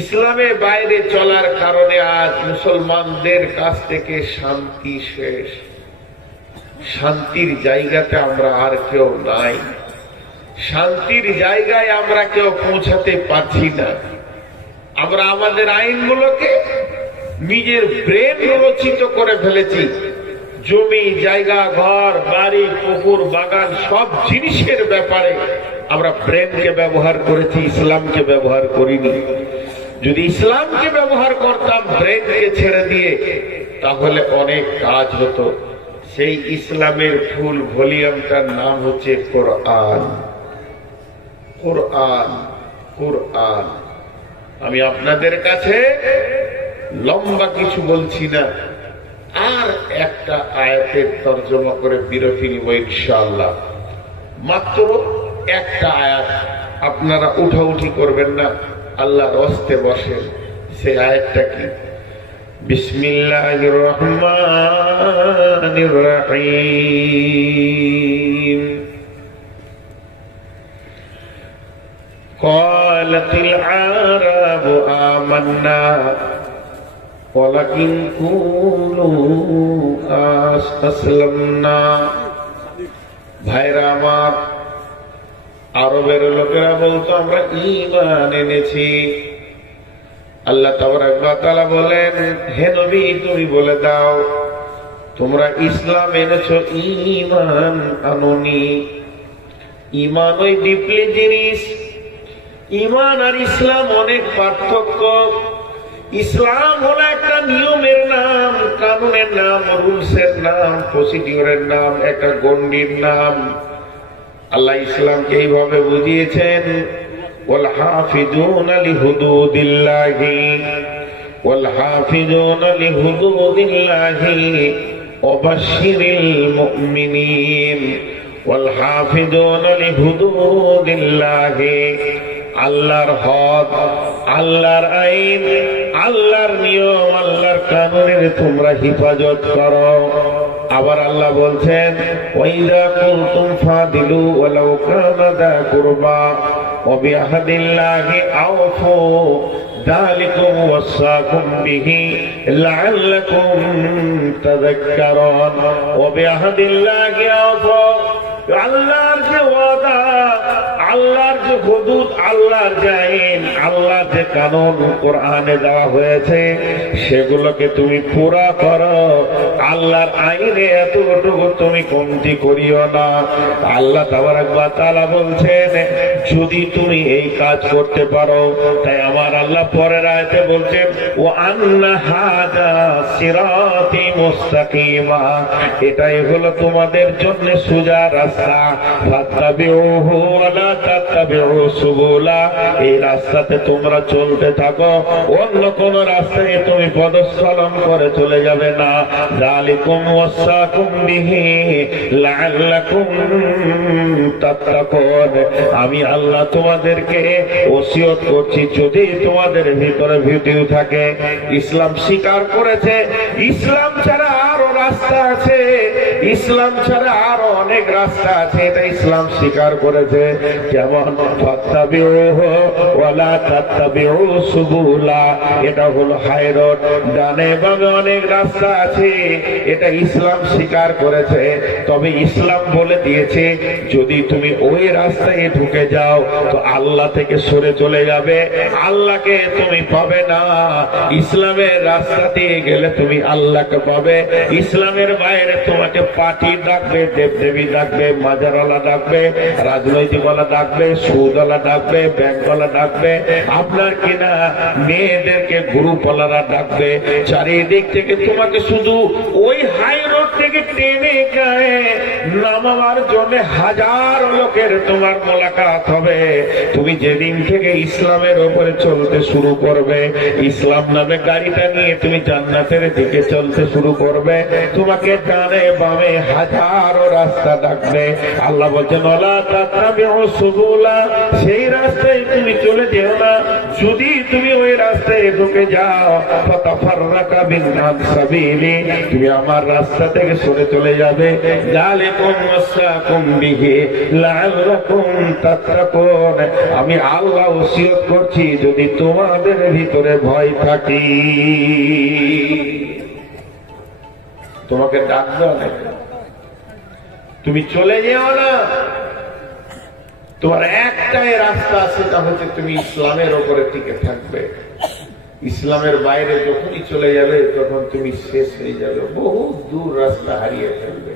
ইসলামের বাইরে চলার কারণে আজ মুসলমানদের কাছ থেকে শান্তি শেষ। শান্তির জায়গাতে আমরা আর কেউ নাই, শান্তির জায়গায় আমরা কেউ পৌঁছাতে পারছি না। আমরা আমাদের আইনগুলোকে নিজের ব্রেন রচিত করে ফেলেছি। জমি জায়গা, ঘর বাড়ি, পুকুর বাগান, সব জিনিসের ব্যাপারে আমরা ব্রেনকে ব্যবহার করেছি, ইসলামকে ব্যবহার করিনি। যদি ইসলামকে ব্যবহার করতাম ব্রেনকে ছেড়ে দিয়ে, তাহলে অনেক কাজ হতো। সেই ইসলামের ফুল ভলিউমটার নাম হচ্ছে কোরআন। কোরআন, কোরআন। আমি আপনাদের কাছে লম্বা কিছু বলছি না, আর একটা আয়াতের তর্জমা করে বিরতি নিব ইনশাআল্লাহ। মাত্র একটা আয়াত, আপনারা উঠাউঠি করবেন না, আল্লাহর হস্তে বসেন। সেই আয়াতটা কি? বিসমিল্লাহির রহমানির রহিম। ক্বালাতিল আরাবু আমান্না ওয়ালাকিন কুলু আসলামনা। ভাইরা আমার, আরবের লোকেরা বলতো আমরা ঈমান এনেছি। আল্লাহ তাবারক ওয়া তাআলা বলেন, হে নবী তুমি বলে দাও তোমরা ইসলাম এনেছো, ঈমান আনোনি। ঈমান ওই ডিপলি জিনিস। ঈমান আর ইসলাম অনেক পার্থক্য। ইসলাম হলো একটা নিয়মের নাম, কানুনের নাম, রুলসের নাম, প্রসিডিওরের নাম, একটা গণ্ডির নাম। আল্লাহ ইসলামকে এইভাবে বুঝিয়েছেন, ওয়াল হাফিজুনা লিহুদুদিল্লাহি ওয়াল হাফিজুনা লিহুদুদিল্লাহি ওয়াবাশশিরিল মুমিনিন ওয়াল হাফিজুনা লিহুদুদিল্লাহি। আল্লাহর হদ, আল্লাহর আইন, আল্লাহর নিয়ম, আল্লাহর কানুনের তোমরা হিফাজত করো। আবার আল্লাহ বলছেন ওয়াইদা কুনতুম ফাদিলু ওয়ালাউ কানা দা কুরবা ওয়া বিআহদিল্লাহি আওফু যালিকুম ওয়াসাকুম বিহি লাআল্লাকুম তাযাক্কারুন ওয়া বিআহদিল্লাহি আওফু আল্লাহর যে ওয়াদা, আল্লাহর যে হুদুদ, আল্লাহর যে আইন, আল্লাহর যে কানুন কোরআনে দেওয়া হয়েছে সেগুলোকে তুমি পুরা করো। আল্লাহর আইনে এতটুকু তুমি কমতি করিও না। আল্লাহ তাবারক ওয়া তাআলা বলছেন যদি তুমি এই কাজ করতে পারো, তাই আমার আল্লাহ পরের আয়াতে বলছেন ওয়া আন্না হাযা সিরাতি মুস্তাকিমা, এটাই হলো তোমাদের জন্য সোজা রাস্তা। ফাত্তাবিউহু ওয়া লা তাত্তাবিউ সুবুলা, এই রাস্তাতে তোমরা চলতে থাকো, অন্য কোন রাস্তায় তুমি পদস্খলন করে চলে যাবে না। যালিকুম ওয়াসাকুম বিহি লাআল্লাকুম তাত্তাকুন, আমি আল্লাহ তোমাদেরকে ওসিয়ত করছি যদি তোমাদের ভিতরে ভিডিও থাকে। ইসলাম স্বীকার করেছে ইসলাম ছাড়া আরো রাস্তা আছে, ইসলাম ছাড়া আরো অনেক রাস্তা আছে, এটা ইসলাম স্বীকার করেছে। যেমন ফাত্তাবিউহু ওয়া লা তাত্তাবিউ সুবুলা, এটা হলো হাই রোড, ডানে বামে অনেক রাস্তা আছে, এটা ইসলাম স্বীকার করেছে। তবে ইসলাম বলে দিয়েছে যদি তুমি ওই রাস্তায় ঢুকে যাও তো আল্লাহ থেকে সরে চলে যাবে, আল্লাহকে তুমি পাবে না। ইসলামের রাস্তা দিয়ে গেলে তুমি আল্লাহকে পাবে। ইসলামের বাইরে তোমাকে পার্টি ডাকবে, দেবদেবী ডাকবে, মাজারওয়ালা ডাকবে, রাজনৈতিকওয়ালা ডাকবে, সুদওয়ালা ডাকবে, ব্যাংকওয়ালা ডাকবে, আপনার কিনা মেয়েদেরকে গ্রুপওয়ালারা ডাকবে। চারিদিক থেকে তোমাকে শুধু ওই হাই রোড থেকে টেনে গায়ে নামাবার জন্য হাজার লোকের তোমার মোলাকাত হবে। তুমি যেদিন থেকে ইসলামের উপরে চলতে শুরু করবে, ইসলাম নামে গাড়িটা নিয়ে তুমি জান্নাতের দিকে চলতে শুরু করবে, তোমাকে ডানে বামে হাজারো রাস্তা ডাকবে। আল্লাহ বলছেন ওয়ালা তাত্তাবিউ সুবুলা, সেই রাস্তায় তুমি চলে যেও না। যদি তুমি ওই রাস্তায় ঢুকে যাও ফাতাফাররাকা বিন আন সাবিলি, তুমি আমার রাস্তা থেকে সরে চলে যাবে। যালিকুম ওয়াসাকুম বিহি লাআল্লাকুম তাত্তাকুন, আমি আল্লাহ ওসিয়ত করছি যদি তোমাদের ভিতরে ভয় থাকে। তোমাকে ডাকবে অনেক, তুমি চলে যেও না। তোমার একটাই রাস্তা, সেটা হচ্ছে তুমি ইসলামের উপরে টিকে থাকবে। ইসলামের বাইরে যখনই চলে যাবে তখন তুমি শেষ হয়ে যাবে, বহু দূর রাস্তা হারিয়ে ফেলবে।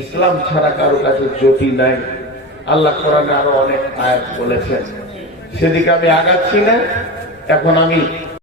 ইসলাম ছাড়া কারো কাছে জ্যোতি নাই। আল্লাহ কোরআনে আরো অনেক আয়াত বলেছেন, সেদিকে আমি আগাচ্ছি না। এখন আমি